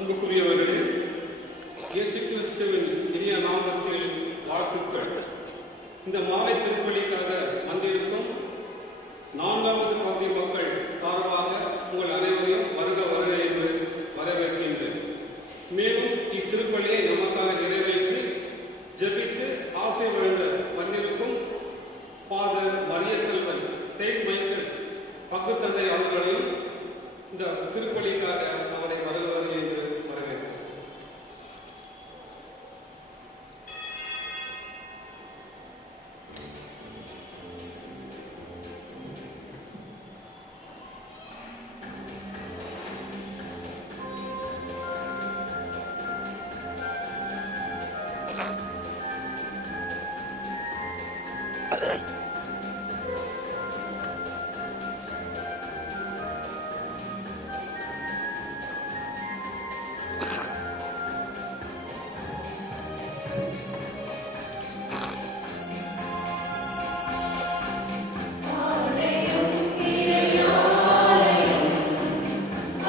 அன்புக்குரியவர்களே, இயேசு கிறிஸ்துவின் இனிய நாமத்தில் வாழ்த்துக்கள். இந்த மாலை திருப்பலிக்காக வந்திருக்கும் 4வது பகுதி மக்கள் சார்பாக உங்கள் அனைவரையும் வருக வருக என்று வரவேற்கின்றேன். மேலும் இத்திருப்பலியை நமக்காக நிறைவேற்றி ஜெபித்து ஆசை வழங்க வந்திருக்கும் father Mariya Selvan saint Michael's பங்குத்தந்தை அவர்களையும் இந்த திருப்பலிக்காக அவரை வருக வருக என்று வரவேற்கிறேன். ஆலயம் இறையாலயம்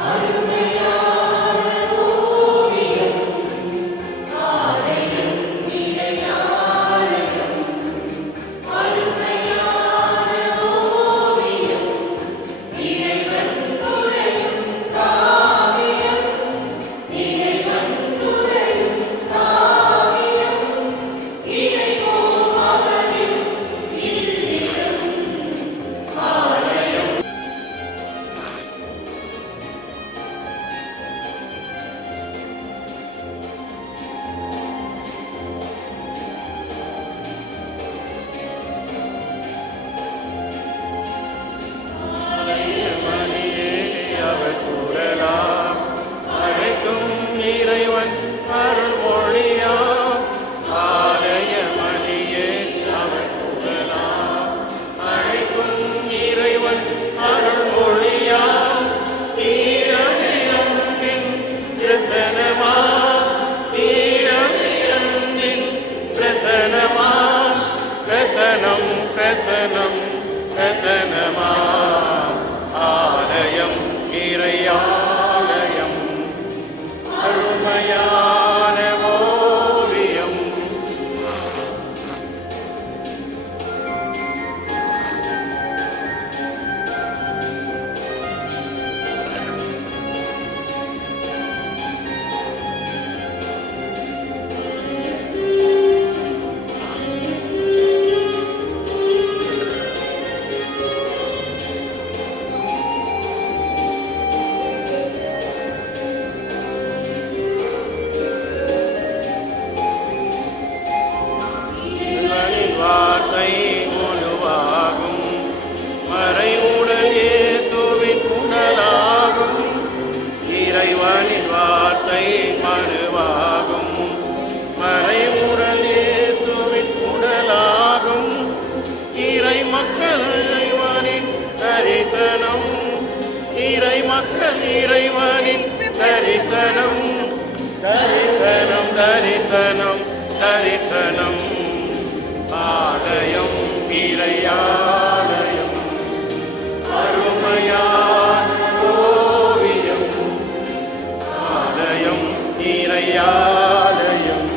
அருமையான ஓவியம். இறைவனின் தரிசனம் தரிசனம் தரிசனம் தரிசனம். ஆலயம் இறையாலயம் அருமையான ஓவியம். ஆலயம் இறையாலயம்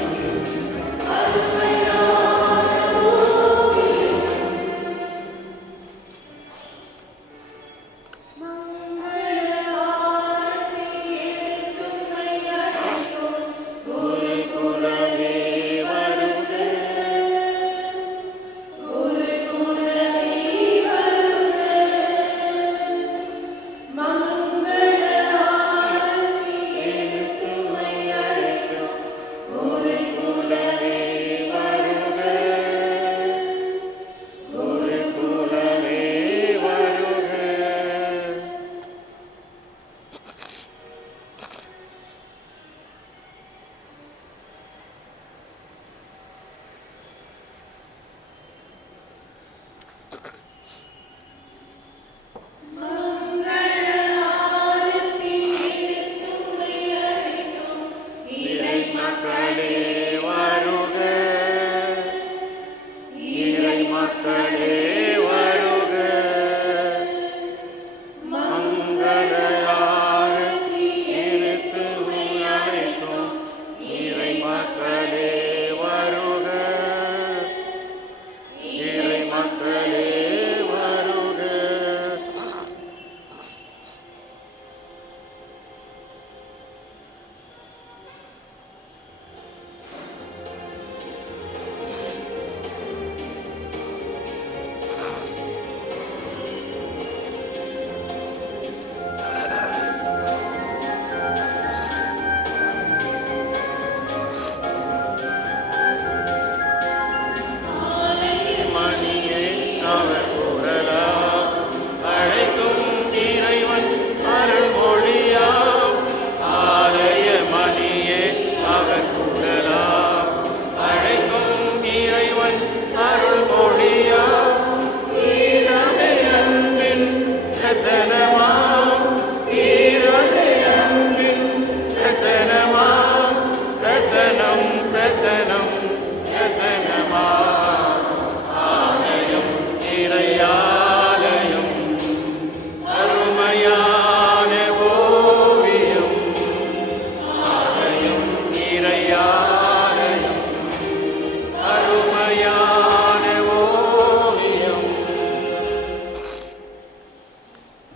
குருகுலமே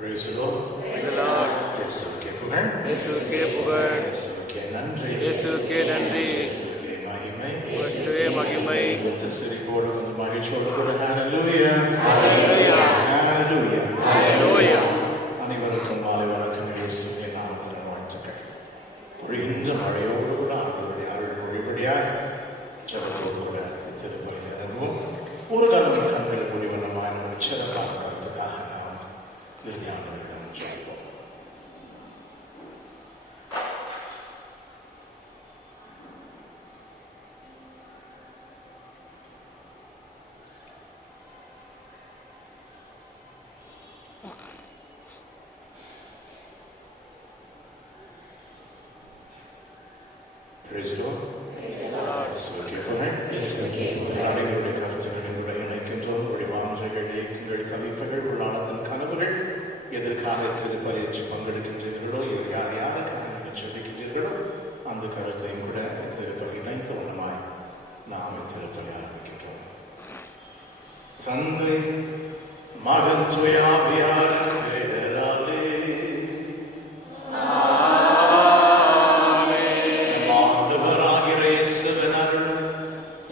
Praise the Lord. Praise the Lord. இயேசுவுக்கே புகழ். இயேசுவுக்கே புகழ். இயேசுவுக்கே நன்றி. இயேசுவுக்கே நன்றி. இயேசுவுக்கே மகிமை. இயேசுவே மகிமை. இந்த சிரிப்போடு வந்து மகிழ்ச்சியோடு கூட ஹalleluya. ஹalleluya. ஹalleluya. ஹalleluya. அனைவருக்கும் மாலை வணக்கம். இயேசுவின் நாமத்தில் வாழ்த்துக்கள். பொழிகின்ற மழையோடு கூட ஆண்டவருடைய அருள் பொழிபடியாய் ஜெபத்தோடு கூட திருப்பலியில் இறங்குவோம். ஒரு காலம் கண்கள் பொழிவனமான உச்சரமான கருத்துக்காக நாம் இறுதியானவர்களிடம் ஜெபிப்போம். Praise the Lord. அனைவருடைய கருத்துக்களின் கூட இணைக்கின்றோம். வாஞ்சைகள், இயக்கங்கள், தவிப்புகள், உள்ளானத்தின் கனவுகள் எதற்காக திருப்பலியில் பங்கெடுக்கின்றீர்களோ, யார் யாருக்காக நீங்கள் சொல்லிக்கின்றீர்களோ அந்த கருத்தையும் கூட திருப்பலி இணைந்த வண்ணமாய் நாம் திருப்பலி ஆரம்பிக்கின்றோம். தந்தை மகன் துயாவியாரின் பெயராலே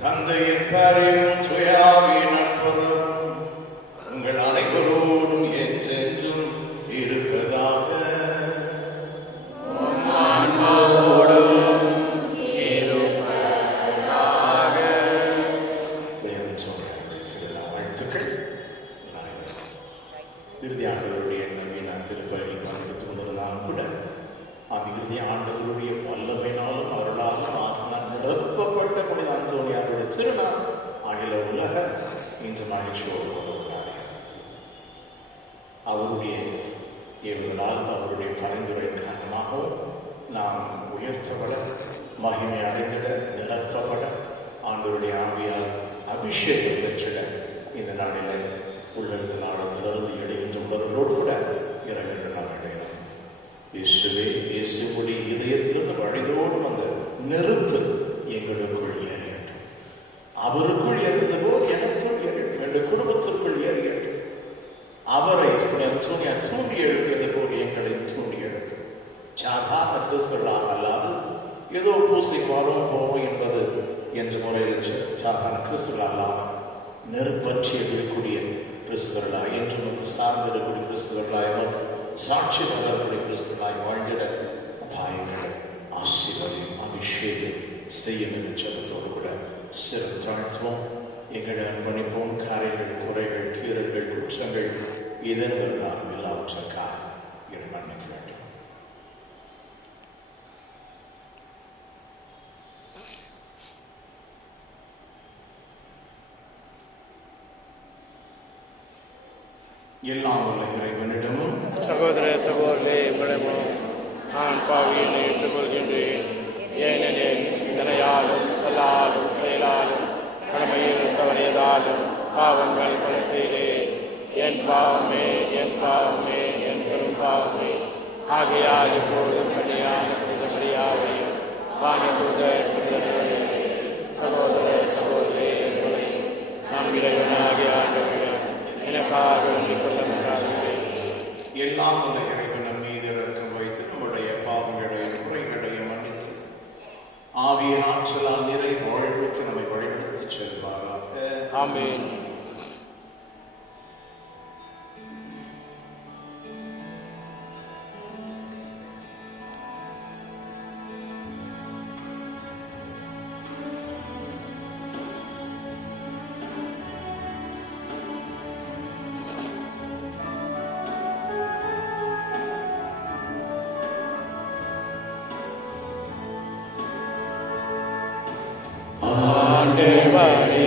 தந்தையின் பரிவும் துயாவின் நட்புறவும் உங்கள் அனைவரோடும் என்றென்றும் இருப்பதாக. வாழ்த்துக்கள். இறுதி ஆண்டவருடைய நவீன திருப்பலியில் பங்கெடுத்துக் கொண்டிருந்தாலும் கூட அந்த இறுதி ஆண்டவருடைய வல்லமையினாலும் அருளாலும் ஆத்மனால் நிரப்பப்பட்ட புனித அந்தோனியாருடைய திருநாள் அகில உலக இன்று மகிழ்ச்சியோடு கொண்டு கொண்டாடுகிறது. அவருடைய ஏவுதலால் அவருடைய பரிந்துரையின் காரணமாகவும் நாம் உயர்த்தப்பட, மகிமை அடைந்திட, நிரப்பப்பட, ஆண்டவருடைய ஆவியால் அபிஷேகம் பெற்றிட இந்த நாளில் உள்ளெழுத்து நாளத்திலிருந்து இடைகின்ற உணர்வுகளோடு கூட இறங்கின்ற நாம் இடையிறோம். இயேசுவே, இயேசுவுடைய இதயத்திலிருந்து வழிதோடு வந்த நெருப்பு எங்களுக்குள் ஏறியட்டும். அவருக்குள் எறிந்த போல் எனக்குள் ஏறியட்டும், எங்கள் குடும்பத்திற்குள் ஏறியட்டும். அவரை தூண்டி எழுப்பியது போல் எங்களையும் தூண்டி எழுப்பும். சாதாரண கிறிஸ்தவர்களாக அல்லாது ஏதோ பூசை வரும் போவோம் என்பது என்ற முறையில் சாதாரண கிறிஸ்தவர்கள் அல்லாமல் நெருப்பற்றி எதிர்க்கூடிய கிறிஸ்தவர்களாய், என்று வந்து சார்ந்திருக்கூடிய கிறிஸ்தவர்களாய், சாட்சி பகரக்கூடிய கிறிஸ்தவர்களாய் வாழ்ந்திட தாயங்களை ஆசீர்வாதம் அபிஷேகம் செய்யும் என்ற ஜெபத்தோடு கூட சிறு தாழ்த்துவோம். எங்களை அர்ப்பணிப்போம். காரியங்கள், குறைகள், கீறல்கள், குற்றங்கள் இதன் வருதாலும் எல்லாவற்றுக்காக இறை மன்னிக்க வேண்டும். எல்லாம் உள்ள இறைவனிடமும் சகோதர சகோதரே உங்களிடமும் நான் பாவியை ஏற்றுக்கொள்கின்றேன். ஏனெனில் சிந்தனையாலும் சொல்லாலும் செயலாலும் கடமையில் தவறியதாலும் பாவங்கள் பல செய்தேன். என் பாவமே, என் பாவமே, என் பெரும் பாவமே. ஆகையால் இப்பொழுதும் கனியான புனிதமரியாவையும் வானதூதர் சகோதர சகோதரே உங்களையும் நாம் இறைவனாகிய ஆண்டவரிடம் எனக்காக வேண்டிக் கொள்ள முடியாதே. எல்லாம் உள்ள இறைவன் நம் மீது இரக்கம் வைத்து நம்முடைய பாவங்களையும் குறைகளையும் மன்னித்து ஆவியின் ஆற்றலால் நிறை வாழ்வுக்கு நம்மை வழிநடத்தி செல்வாராக. ஆமென். ஆண்டவரே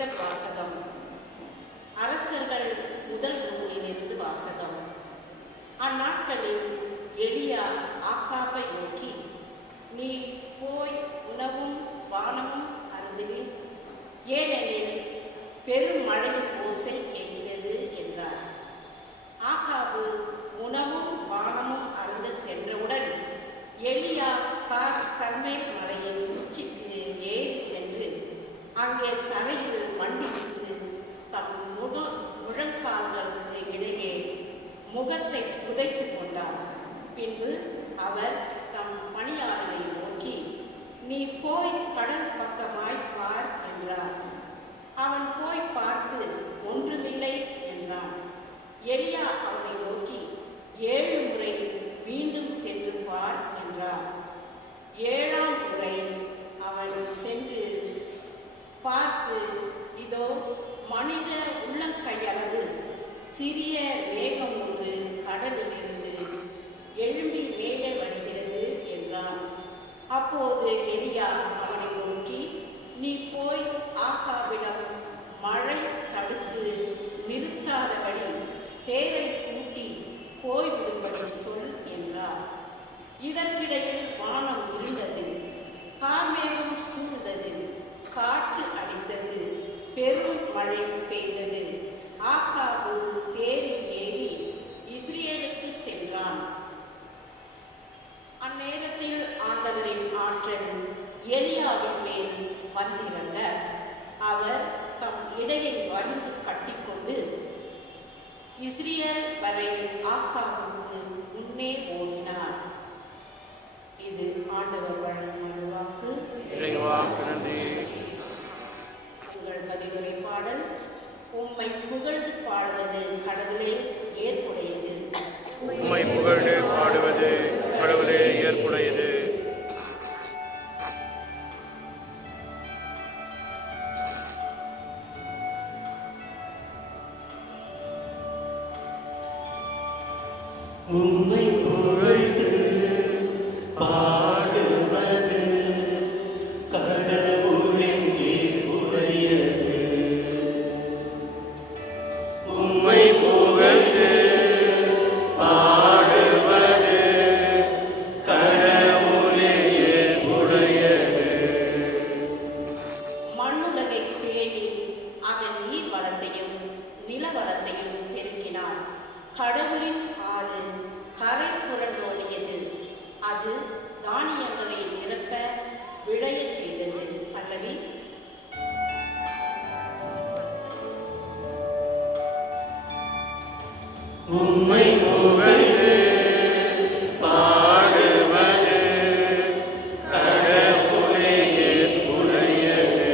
முதல் வாசகம். அரசர்கள் முதல் நூலிலிருந்து வாசகம். அந்நாட்களில் எலியா ஆகாபை நோக்கி, நீ போய் உணவும் வானமும் அருந்துவீர், ஏனெனில் பெருமழையின் ஓசை கேட்கிறது என்றார். ஆகாபு உணவும் வானமும் அருந்த சென்றவுடன் எலியா கர்மேல் மலையின் உச்சிக்கு ஏறி சென்று அங்கே தரையில் மண்டிவிட்டு தம் முழங்கால்களுக்கு இடையே முகத்தை புதைத்துக் கொண்டார். பின்பு அவர் தம் பணியாளரை நோக்கி, நீ போய் கடல் பக்கமாய் பார் என்றார். அவன் போய் பார்த்து ஒன்றுமில்லை என்றான். எலியா அவனை நோக்கி, 7 முறை மீண்டும் சென்று பார் என்றார். 7ஆம் முறை அவன் சென்று பார்த்து, இதோ மனித உள்ளங்கையளவு சிறிய மேகம் ஒன்று கடலிலிருந்து எழும்பி மேலே வருகிறது என்றான். அப்போது எலியா அவனை நோக்கி, நீ போய் ஆகாபிடம் மழை தடுத்து நிறுத்தாதபடி தேரை கூட்டி போய்விடும்படி சொல் என்றார். இதற்கிடையில் வானம் இருண்டது, கார்மேகம் சூழ்ந்தது, காற்று அடித்தது, பெரும் மழை பெய்தது. ஆகாபு தேரில் ஏறி இஸ்ரேலுக்கு சென்றான். அந்நேரத்தில் ஆண்டவரின் ஆற்றல் எலியாவின் மேல் வந்திறங்க, அவர் தம் இடையை வரிந்து கட்டிக்கொண்டு இஸ்ரேல் வரை ஆகாபுக்கு முன்னே ஓடினார். இது ஆண்டவர் வழங்கும் வாக்கு. உங்கள் பதிவுரை பாடல். உம்மை புகழ்ந்து பாடுவது கடவுளே ஏற்புடையது. உம்மை புகழ்ந்து பாடுவது கடவுளே ஏற்புடையது. உம்மை புகழ்ந்து பாடுவது கடவுளின் ஏற்புடையது. உம்மை புகழ்ந்து பாடுவது கடவுளே ஏற்புடையது. மண்ணுலகை பேணி அதன் நீர் வளத்தையும் நிலவளத்தையும் பெருக்கினார். கடவுளின் ஆறு கரை புரண்டோடியது, அது தானியங்களை நிரப்ப விளையச் செய்தது. பல்லவி. உம்மை புகழ்ந்து பாடுவது கடவுளே ஏற்புடையது.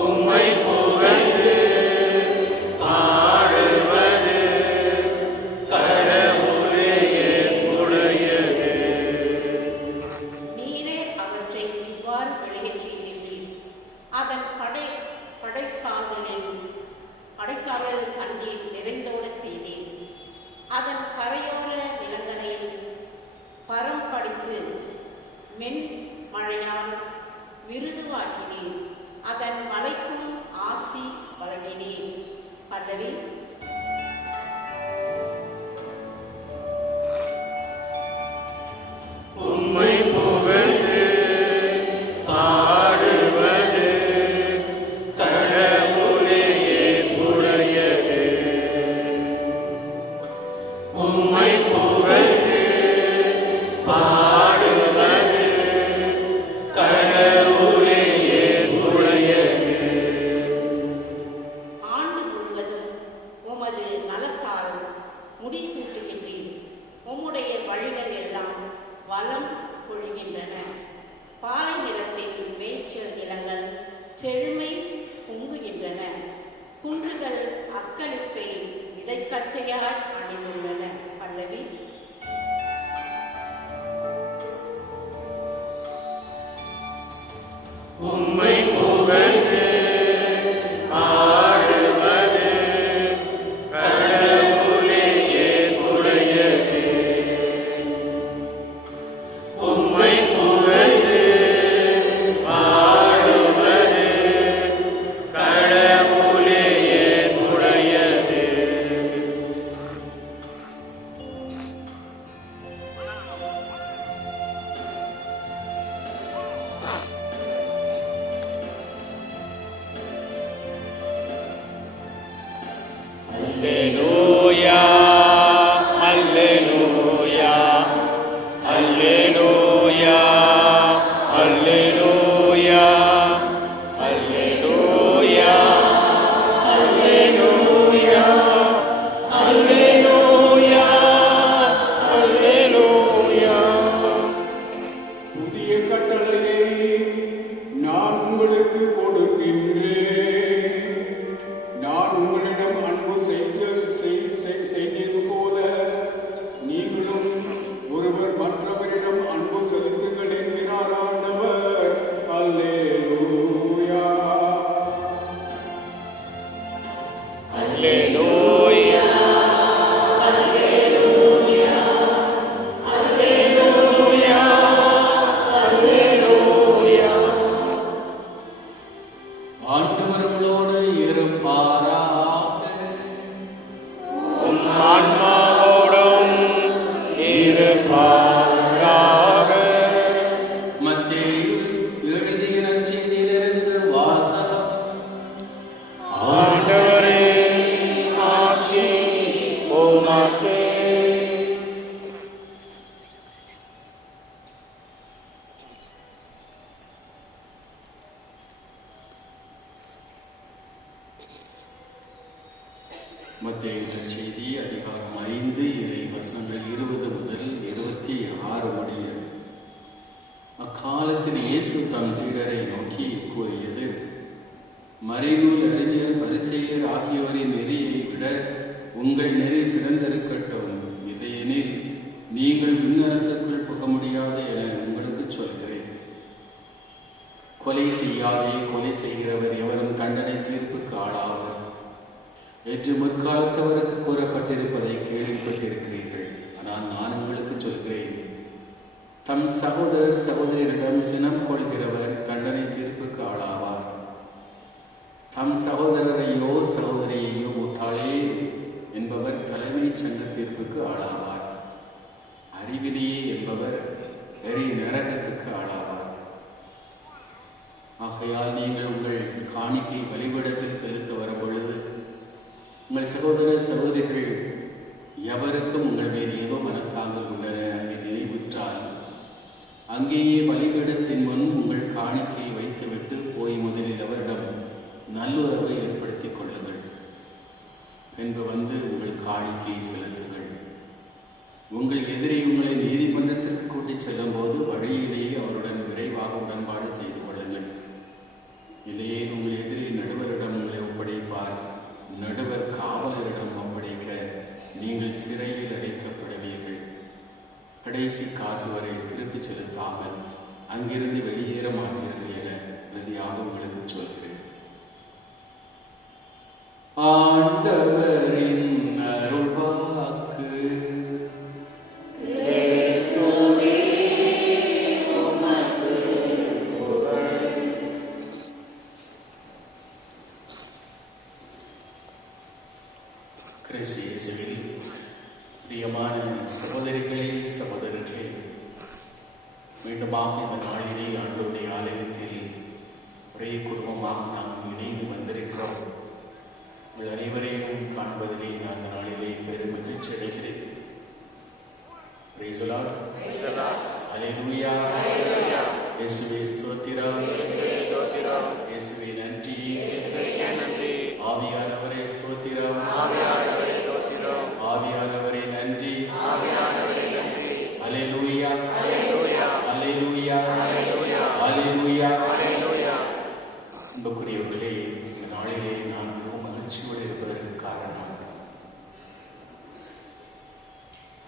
உம்மை புகழ்ந்து பாடுவது கடவுளே ஏற்புடையது. நீரே அவற்றை இவ்வாறு விளையச் செய்கின்றீர். அதன் படைசாதலில் தண்ணீர் நிறைந்தோட செய்தேன். அதன் கரையோர நிலங்களை பரம்படித்து மென் மழையால் மிருதுவாக்கினேன். அதன் மலைக்கும் ஆசி வழங்கினேன். பல்லவி. உம்மை புகழ்ந்து பாடுவது கடவுளே ஏற்புடையது. உம்மை புகழ்ந்து பாடுவது கடவுளே ஏற்புடையது. ஆண்டு முழுவதும் உமது நலத்தால் முடிசூட்டுகின்றீர். உம்முடைய வழிகள் எல்லாம் வளம் பொழிகின்றன. பாலை நிலத்தின் மேய்ச்சல் நிலங்கள் செழுமை பொங்குகின்றன. குன்றுகள் அக்களிப்பை இடைக்கச்சையாய் அணிந்துள்ளன. பல்லவி. உம்மை புகழ்ந்து பாடுவது கடவுளே ஏற்புடையது. உம்மை புகழ்ந்து பாடுவது புதிய கட்டளையை நான் உங்களுக்கு கொடுக்கின்றேன். நான் உங்களிடம் அன்பு செய்தது போல நீங்களும் ஒருவர் மற்றவரிடம் அன்பு செலுத்துங்கள் என்கிறார் ஆண்டவர். அல்லேலூயா. அல்லேலூயா. அல்லேலூயா. அல்லேலூயா. அல்லேலூயா. ஆண்டவர்களோடு இருப்பாராக. உம் ஆன்மாவோடும் இருப்பாராக. மத்தேயு எழுதிய நற்செய்தியிலிருந்து வாசகம். ஆண்டவரே, ஆட்சி உமக்கே. மத்தேயு நற்செய்தி அதிகாரம் 5 இறை வசனங்கள் 20 முதல் 26 முடிய. அக்காலத்தில் இயேசு தம் சீடரை நோக்கி கூறியது, மறைநூல் அறிஞர் பரிசேயர் ஆகியோரின் நெறியை விட உங்கள் நெறி சிறந்திருக்கட்டும். இல்லையெனில் நீங்கள் விண்ணரசுக்குள் புக முடியாது என உங்களுக்கு சொல்கிறேன். கொலை செய்யாதே, கொலை செய்கிறவர் எவரும் தண்டனை தீர்ப்புக்கு ஆளாவர் என்று முற்காலத்தவருக்கு கூறப்பட்டிருப்பதை கேள்விப்பட்டிருக்கிறீர்கள். ஆனால் நான் உங்களுக்கு சொல்கிறேன், தம் சகோதரர் சகோதரியிடம் சினம் கொள்கிறவர் தண்டனை தீர்ப்புக்கு ஆளாவார். தம் சகோதரரையோ சகோதரியையோ முட்டாளே என்பவர் தலைமைச் சங்க தீர்ப்புக்கு ஆளாவார். அறிவிலியே என்பவர் எரி நரகத்துக்கு ஆளாவார். ஆகையால் நீங்கள் உங்கள் காணிக்கை பலிபீடத்தில் செலுத்த வரும் பொழுது உங்கள் சகோதர சகோதரிகள் எவருக்கும் உங்கள் மேல் ஏதோ மனத்தாங்கள் உள்ளன என்று நினைவுற்றால் அங்கேயே பலிபீடத்தின் முன் உங்கள் காணிக்கையை வைத்துவிட்டு போய் முதலில் அவரிடம் நல்லுறவை ஏற்படுத்திக் கொள்ளுங்கள். பின்பு வந்து உங்கள் காணிக்கையை செலுத்துங்கள். உங்கள் எதிரி உங்களை நீதிமன்றத்திற்கு கூட்டிச் செல்லும் போது வழியிலேயே அவருடன் விரைவாக உடன்பாடு செய்து கொள்ளுங்கள். இல்லையே உங்கள் எதிரி நடுவரிடம் உங்களை ஒப்படைப்பார். நடுவர் காவலரிடம் ஒப்படைக்க நீங்கள் சிறையில் அடைக்கப்படுவீர்கள். கடைசி காசு வரை திருப்பி செலுத்தாமல் அங்கிருந்து வெளியேற மாட்டீர்கள் என உறுதியாக உங்களுக்கு சொல்கிறேன். ஆண்டவரின் அருள்வாக்கு. கிறிஸ்து இயேசுவில் பிரியமான சகோதரிகளே, சகோதரர்களே, மீண்டுமாக இந்த நாளிலே ஆண்டவருடைய ஆலயத்தில் ஒரே குடும்பமாக நாம் இணைந்து வந்திருக்கிறோம். உங்கள் அனைவரையும் காண்பதிலே நான் இந்த நாளிலே பெரும் மகிழ்ச்சி அடைகிறேன். Praise the Lord. Hallelujah. இயேசுவே ஸ்தோத்திரம். இயேசுவே நன்றி. ஆவியானவரே ஸ்தோத்திரம். ஆவியானவரே நன்றி. அல்லேலூயா. அல்லேலூயா. அல்லேலூயா. அன்புக்குரியவர்களே, இந்த நாளிலே நான் மிகவும் மகிழ்ச்சியோடு இருப்பதற்கு காரணம்,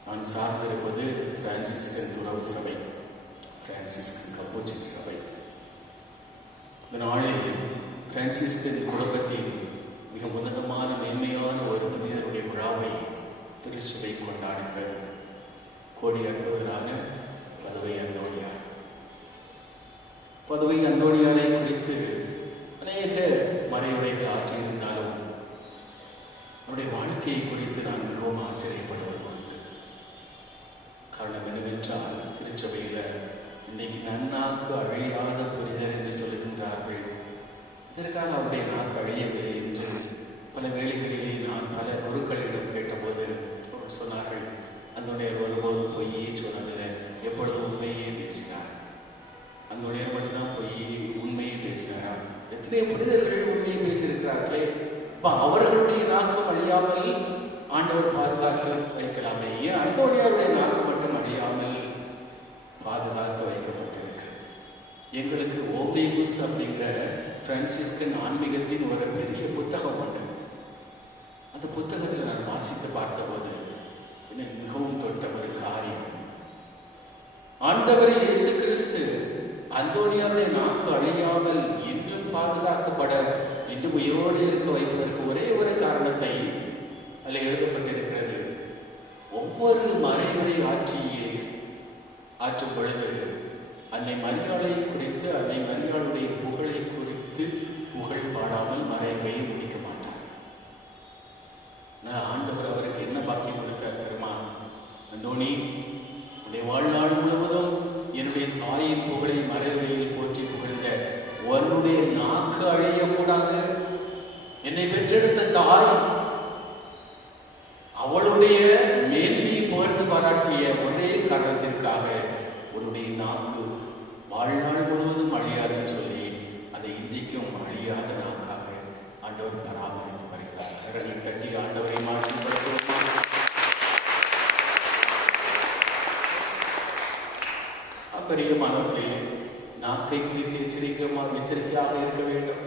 நான் சார்ந்திருப்பது பிரான்சிஸ்கன் துறவு சபை, பிரான்சிஸ்கன் கப்போச்சின் சபை. இந்த நாளில் பிரான்சிஸ்கன் குடும்பத்தின் மிக உன்னதமான மேன்மையான ஒரு புனிதருடைய விழாவை திருச்சபை கொண்டாடுகிறது. கோடி அற்புதரான பதுவை அந்தோணியார். பதுவை அந்தோணியாரை குறித்து அநேக மறைவுரைகள் ஆற்றியிருந்தாலும் அவருடைய வாழ்க்கையை குறித்து நான் மிகவும் ஆச்சரியப்படுவது உண்டு. காரணம் என்னவென்றால், திருச்சபையில் இன்னைக்கு நன்னாக்கு அழியாத புனிதர் என்று சொல்லுகின்றார்கள். இதற்காக அவருடைய நாக்கு அழியவில்லை என்று பல வேளைகளிலே நான் பல குருக்களிடம் கேட்டபோது அவர் சொன்னார்கள், அந்தோணியர் ஒருபோதும் பொய்யே சொன்னதில்லை, எப்பொழுதும் உண்மையே பேசினார். அந்தோணியர் மட்டும்தான் பொய்யே உண்மையை பேசினாரா? எத்தனை புனிதர்கள் உண்மையை பேசியிருக்கிறார்களே. அவர்களுடைய நாக்கம் அழியாமல் ஆண்டவர் பாதுகாத்து வைக்கலாமே, ஏன் அந்தோணியாருடைய நாக்கு மட்டும் அழியாமல் பாதுகாத்து வைக்கப்பட்டிருக்கிறது? எங்களுக்கு ஓம்னிபுஸ் அப்படிங்கிற பிரான்சிஸ்கன் ஆன்மீகத்தின் ஒரு பெரிய புத்தகம் உண்டு. அந்த புத்தகத்தில் நான் வாசித்து பார்த்தபோது என்னை மிகவும் தொட்ட ஒரு காரியம், ஆண்டவர் இயேசு கிறிஸ்து அந்தோனியாருடைய நாக்கு அழியாமல் இன்றும் பாதுகாக்கப்பட இன்றும் உயிரோடு இருக்க வைப்பதற்கு ஒரே ஒரு காரணத்தை அதில் எழுதப்பட்டிருக்கிறது. ஒவ்வொரு மறைமுறை ஆற்றும் பொழுது அன்னை மரியாளை குறித்து, அன்னை மரியாளுடைய புகழை குறித்து புகழ் பாடாமல் மறைமுறையை முடிக்க மாட்டார். ஆண்டவர் அவருக்கு என்ன பாக்கியம் கொடுத்தார் தெரியுமா? அந்தோனி, உன்னுடைய வாழ்நாள் முழுவதும் என்னுடைய தாயின் புகழை மறைவுரையில் போற்றி புகழ்ந்த உன்னுடைய நாக்கு அழியக்கூடாது. என்னை பெற்றெடுத்த தாய் அவளுடைய மேன்மையை புகழ்ந்து பாராட்டிய ஒரே காரணத்திற்காக உன்னுடைய நாக்கு வாழ்நாள் முழுவதும் அழியாதுன்னு சொல்லி அதை இன்றைக்கும் அழியாத நாக்காக ஆண்டவர் பராமரித்து வருகிறார். கரங்களை தட்டி ஆண்டவரை மாற்றிப்படுத்துவோமா? பெரியமானவர்களே, நாக்கை குறித்து எச்சரிக்கையாக இருக்க வேண்டும்.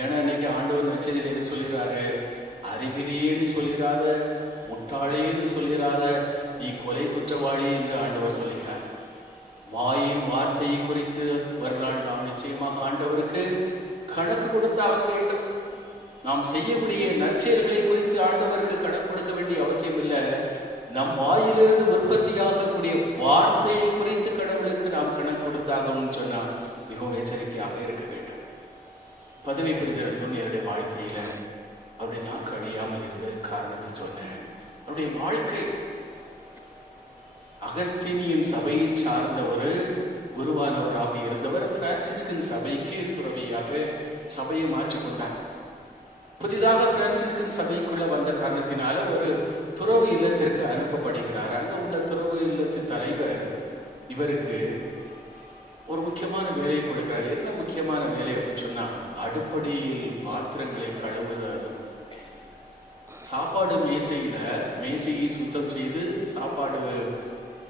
ஏன்னா இன்னைக்கு ஆண்டவர் நச்சதில் என்ன சொல்கிறாரு? அறிவிலியேன்னு சொல்கிறாத, முட்டாளேன்னு சொல்கிறாத, நீ கொலை குற்றவாளி என்று ஆண்டவர் சொல்கிறார். வாயின் வார்த்தையை குறித்து ஒரு நாள் நாம் நிச்சயமாக ஆண்டவருக்கு கணக்கு கொடுத்தாக வேண்டும். நாம் செய்யக்கூடிய நற்செயல்களை குறித்து ஆண்டவருக்கு கணக்கு கொடுக்க வேண்டிய அவசியம் இல்லை. நம் வாயிலிருந்து உற்பத்தியாகக்கூடிய வார்த்தையை குறித்து கடவுளுக்கு நாம் கணக்கு கொடுத்தாகணும்னு சொன்னால் மிகவும் எச்சரிக்கையாக இருக்க வேண்டும். பதவி புரிதல் என்னுடைய வாழ்க்கையில அவருடைய நாக்கு அழியாமல் இருந்தது காரணத்தை சொன்னேன். அவருடைய வாழ்க்கை அகஸ்தீனியின் சபையை சார்ந்த ஒரு குருவானவராக இருந்தவர் பிரான்சிஸ்கன் சபைக்கு துறவியாக சபையை மாற்றிக்கொண்டார். புதிதாக பிரான்சிஸ்கன் சபைக்குள்ள வந்த காரணத்தினால ஒரு துறவு இல்லத்திற்கு அனுப்பப்படுகிறார். அங்க உள்ள துறவு இல்லத்தின் தலைவர் இவருக்கு ஒரு முக்கியமான வேலையை கொடுக்கிறார். என்ன முக்கியமான வேலை சொன்னா, அடுப்படியில் பாத்திரங்களை கழுவுதல், சாப்பாடு மேசையை சுத்தம் செய்து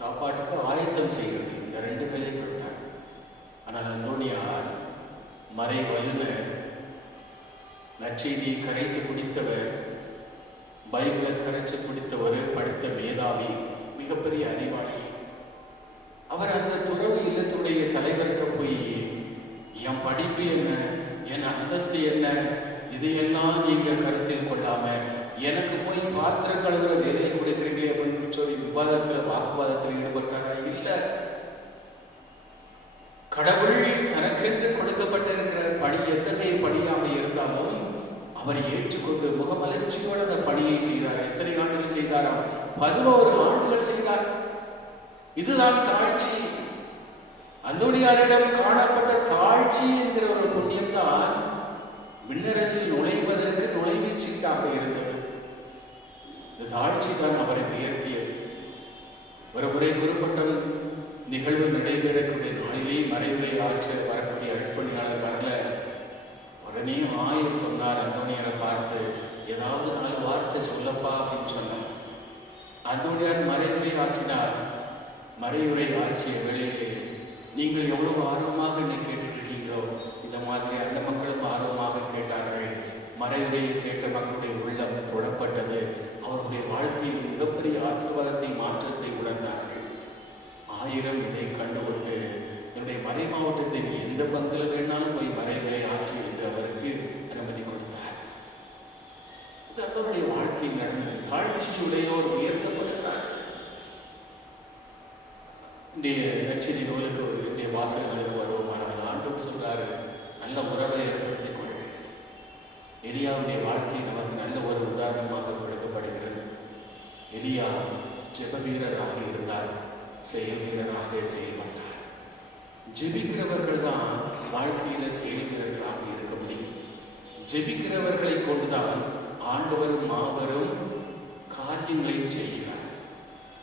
சாப்பாட்டுக்கு ஆயத்தம் செய்வது, இந்த 2 வேலையை கொடுத்தார். ஆனால் அந்தோனியார் மறை வல்லுனர், நற்செய்தியை கரைத்து குடித்தவர், பைபிளை கரைச்சு குடித்தவர், படித்த மேதாவி, மிகப்பெரிய அறிவாளி. அவர் அந்த துறவு இல்லத்துடைய தலைவர்கிட்ட போய், என் படிப்பு என்ன, என் அந்தஸ்து என்ன, இதையெல்லாம் நீங்க கருத்தில் கொள்ளாம எனக்கு போய் பாத்திரம் கழுவுற வேலையை கொடுக்குறீங்களே அப்படின்னு சொல்லி வாக்குவாதத்தில் ஈடுபட்டாரா? இல்ல. கடவுள் தனக்கென்று கொடுக்கப்பட்டிருக்கிற பணி எத்தகைய பணியாக இருந்தாலும் அவர் ஏற்றுக்கொண்டு முகமலர்ச்சியோடு அந்த பணியை செய்தார். எத்தனை ஆண்டுகள் செய்தாராம்? 11 ஆண்டுகள் செய்தார். இதுதான் தாழ்ச்சி. அந்தோனியாரிடம் காணப்பட்ட தாழ்ச்சி என்கிற ஒரு புண்ணியம் தான் விண்ணரசில் நுழைவதற்கு நுழைவுச்சீட்டாக இருந்தது. இந்த தாழ்ச்சி தான் அவரை உயர்த்தியது. ஒரு முறை குறிப்பிட்ட நிகழ்வு நடைபெறக்கூடிய நாளிலே மறைவுரை ஆற்ற வரக்கூடிய அர்ப்பணியாளர் வரல. உடனே ஆயர் சொன்னார் அந்தோனியாரை பார்த்து, ஏதாவது 4 வார்த்தை சொல்லப்பா அப்படின்னு சொன்னார். அந்தோனியார் மறைவுரை ஆற்றினார். மறைவுரை ஆற்றிய வேளையிலே நீங்கள் எவ்வளவு ஆர்வமாக என்ன கேட்டுட்டு இருக்கீங்களோ இந்த மாதிரி அந்த மக்களும் ஆர்வமாக கேட்டார்கள். மறைவுரையை கேட்ட மக்களுடைய உள்ளம் தொடப்பட்டது. அவருடைய வாழ்க்கையில் மிகப்பெரிய ஆசீர்வாதத்தை, மாற்றத்தை உணர்ந்தார்கள். 1000 இதை கண்டுகொண்டு என்னுடைய மறை மாவட்டத்தின் எந்த பங்குல வேணாலும் போய் மறைவுரை ஆற்றி என்று அவருக்கு அனுமதி கொடுத்தார். இது அவருடைய வாழ்க்கையில் நடந்தது. தாழ்ச்சியுடையோர் உயர்த்தப்படுகிறார். இன்றைய நற்செய்தி நூலுக்கு, இன்றைய வாசகங்களுக்கு வருவோமானால் ஆண்டவர் சொல்றாரு, நல்ல உறவை ஏற்படுத்திக் கொள். எலியாவுடைய வாழ்க்கை நமக்கு நல்ல ஒரு உதாரணமாக கொடுக்கப்படுகிறது. எலியா ஜெப வீரராக இருந்தார், செயல் வீரராக செயல்பட்டார். ஜெபிக்கிறவர்கள் தான் வாழ்க்கையில செயல் வீரர்களாக இருக்க முடியும். ஜெபிக்கிறவர்களை கொண்டுதான் ஆண்டவர் மாபெரும் காரியங்களை செய்கிறார்.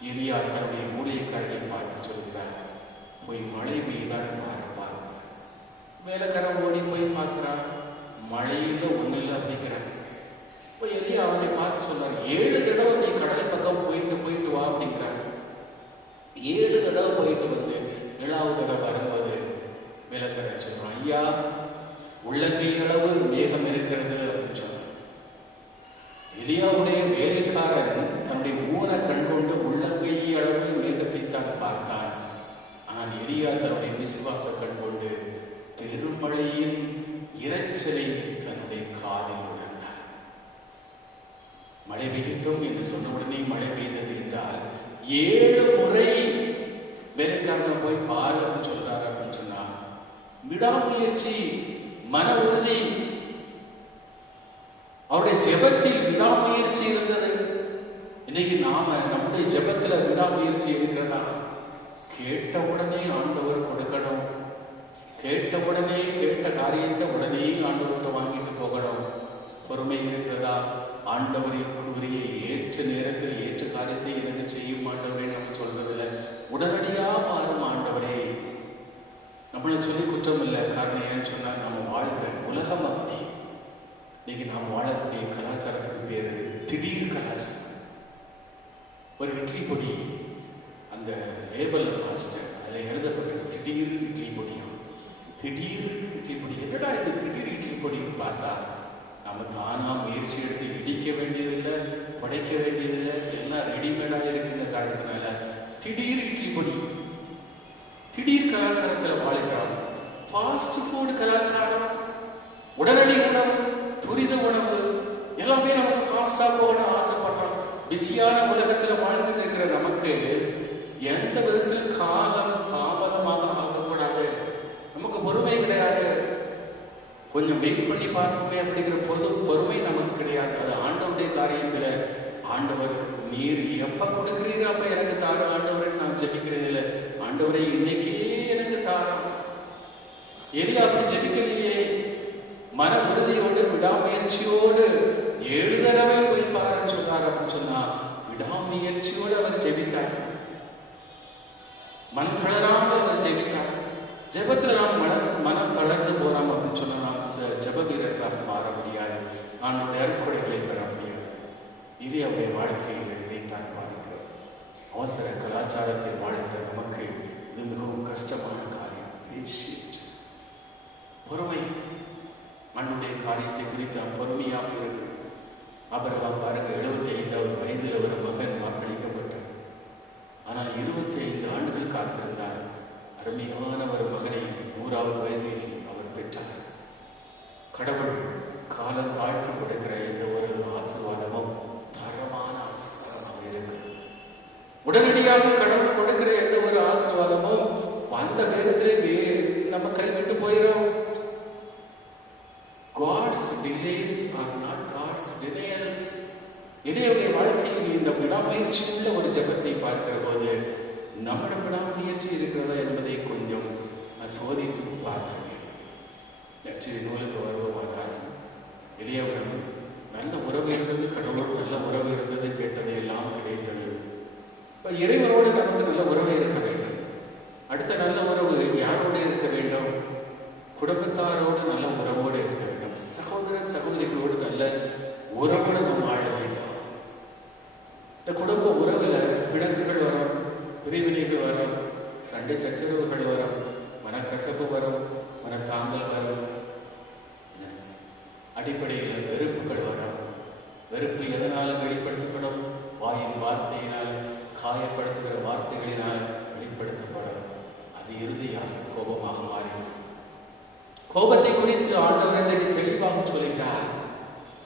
எலியா தன்னுடைய ஊழியக்காரரை பார்த்து சொல்கிறார், போய் மழை பெய்தான் பார்ப்பார். வேலைக்காரன் ஓடி போய் பார்க்கிறார், மழையில ஒண்ணு இல்லை அப்படிங்கிறார். இப்போ எலியா அவனை பார்த்து சொல்றார், 7 தடவை நீ கடல் பக்கம் போயிட்டு வா அப்படிங்கிறார். 7 தடவை போயிட்டு வந்து 7வது தடவை வரும்போது ஐயா உள்ளங்கை அளவு மேகம் இருக்கிறது அப்படின்னு சொன்னார். எலியாவுடைய வேலைக்காரன் தன்னுடைய ஊரை கண்கொண்டு உள்ளங்கை அளவு மேகத்தை தான் பார்த்தான். ஆனால் எலியா தன்னுடைய விசுவாச கண்கொண்டு பெருமழையின் இரைச்சலை தன்னுடைய காதில் உணர்ந்தார். மழை பெய்யட்டும் என்று சொன்ன உடனே மழை பெய்தது என்றால் 7 முறை வேலைக்காரனை போய் பாரு அப்படின்னு சொல்றாரு அப்படின்னு சொன்னா விடாமுயற்சி, மன உறுதி, அவருடைய ஜெபத்தில் விடாமுயற்சி இருந்தது. இன்னைக்கு நாம நம்முடைய ஜெபத்துல விடாமுயற்சி இருக்கிறதா? கேட்ட உடனே ஆண்டவர் கொடுக்கணும், கேட்ட உடனே கேட்ட காரியத்தை உடனே ஆண்டவர்கிட்ட வாங்கிட்டு போகணும். பொறுமை இருக்கிறதா? ஆண்டவரை கூறிய ஏற்ற நேரத்தில் ஏற்ற காரியத்தை எனக்கு செய்யும் ஆண்டவரே நம்ம சொல்றதில்ல, உடனடியா மாறும் ஆண்டவரே. நம்மளை சொல்லி குற்றம் இல்லை. காரணம் ஏன்னு சொன்னா நம்ம வாழ்கிற உலகம் அப்படி. இன்னைக்கு நாம் வாழக்கூடிய கலாச்சாரத்துக்கு பேரு திடீர் கலாச்சாரம். ஒரு இட்லி பொடி அந்த லேபல்ல வாசிச்சேன், அதில் எழுதப்பட்டிருக்கு திடீர் இட்லி பொடியும். திடீர் இட்லி பொடி, என்னடா இது திடீர் இட்லி பொடின்னு பார்த்தா நம்ம தானா முயற்சி எடுத்து இடிக்க வேண்டியதில்லை, படைக்க வேண்டியதில்லை, எல்லாம் ரெடிமேடாக இருக்கின்ற காரணத்தினால திடீர் இட்லி பொடி. திடீர் கலாச்சாரத்தில் வாழ்கிறோம். ஃபாஸ்ட் ஃபுட் கலாச்சாரம், உடனடி உணவு, துரித உணவு, எல்லாமே நமக்கு ஃபாஸ்டா போகணும் ஆசைப்படுறோம். பிஸியான உலகத்துல வாழ்ந்துட்டு இருக்கிற நமக்கு எந்த விதத்தில் காலம் தாமதமாக ஆகக்கூடாது. நமக்கு பொறுமை கிடையாது. கொஞ்சம் வெயிட் பண்ணி பார்ப்போமே அப்படிங்கிற பொறுமை நமக்கு கிடையாது. அது ஆண்டவருடைய காரியத்துல ஆண்டவர் நீர் எப்ப கொடுக்கிறீரோ அப்ப எனக்கு தார ஆண்டவரை நான் ஜெபிக்கிறேன் இல்லை, ஆண்டவரை இன்னைக்கே எனக்கு தாரம். எலியா அப்படி ஜெபிக்கலையே, மன உறுதியோடு விடாமுயற்சியோடு 7 தடவை போய் பாருன்னு சொன்னார் அப்படின்னு சொன்னா விடாமுயற்சியோடு அவர் ஜெபித்தார். மனம் தளராமல் அவர் ஜெபித்தார். ஜெபத்துல நாம் மனம் தளர்ந்து போறோம் அப்படின்னு சொன்னா நாம் ஜெப வீரர்களாக மாற முடியாது, நம்முடைய அருட்கொடைகளை பெற முடியாது. இது அவருடைய வாழ்க்கையில் இதைத்தான் பார்க்கிறோம். அவசர கலாச்சாரத்தை வாழ்கிற நமக்கு இது மிகவும் கஷ்டமான காரியம். பொறுமை, மண்ணுடைய காரியத்தை குறித்து பொறுமையாக இருக்கு. ஆபிரகாம் பாருங்க, 75வது வயதில் ஒரு மகன் வாக்களிக்கப்பட்டார். ஆனால் 25 ஆண்டுகள் காத்திருந்தார். அருமையான ஒரு மகனை 100வது வயதில் அவர் பெற்றார். கடவுள் காலம் தாழ்த்தி கொடுக்கிற இந்த ஒரு ஆசீர்வாதமும் தரமான ஆசீர்வாதமாக இருக்கு. உடனடியாக கடவுள் கொடுக்கிற எந்த ஒரு ஆசீர்வாதமும் அந்த வேகத்திலே நம்ம கைவிட்டு போயிடும். God's delays are not God's denials. இளையவருடைய வாழ்க்கையில் இந்த விடாமுயற்சி உள்ள ஒரு ஜெபத்தை பார்க்கிற போது நம்முடைய விடாமுயற்சி இருக்கிறதா என்பதை கொஞ்சம் சோதித்து பார்க்க வேண்டும். ஆக்சுவலி நூலுக்கு வருவமானால் எளியவிடம் நல்ல உறவு இருந்தது, கடவுளோடு நல்ல உறவு இருந்தது, கேட்டது எல்லாம் கிடைத்தது. இப்போ இறைவனோடு நமக்கு நல்ல உறவு இருக்க வேண்டும். அடுத்த நல்ல உறவு யாரோடு இருக்க வேண்டும்? குடும்பத்தாரோடு நல்ல உறவோடு இருக்க வேண்டும். சகோதர சகோதரிகளோடு நல்ல உறவோடு நாம் வாழ வேண்டும். இந்த குடும்ப உறவுல பிணக்குகள் வரும், பிரிவினைகள் வரும், சண்டை சச்சரவுகள் வரும், மனக்கசப்பு வரும், மனத்தாங்கல் வரும், அடிப்படையில் வெறுப்புகள் வரும். வெறுப்பு எதனால வெளிப்படுத்தப்படும்? வாயின் வார்த்தையினால், காயப்படுத்துகிற வார்த்தைகளினால் வெளிப்படுத்தப்படும். அது இறுதியாக கோபமாக மாறிவிடும். கோபத்தை குறித்து ஆண்டவர் இன்றைக்கு தெளிவாக சொல்கிறார்.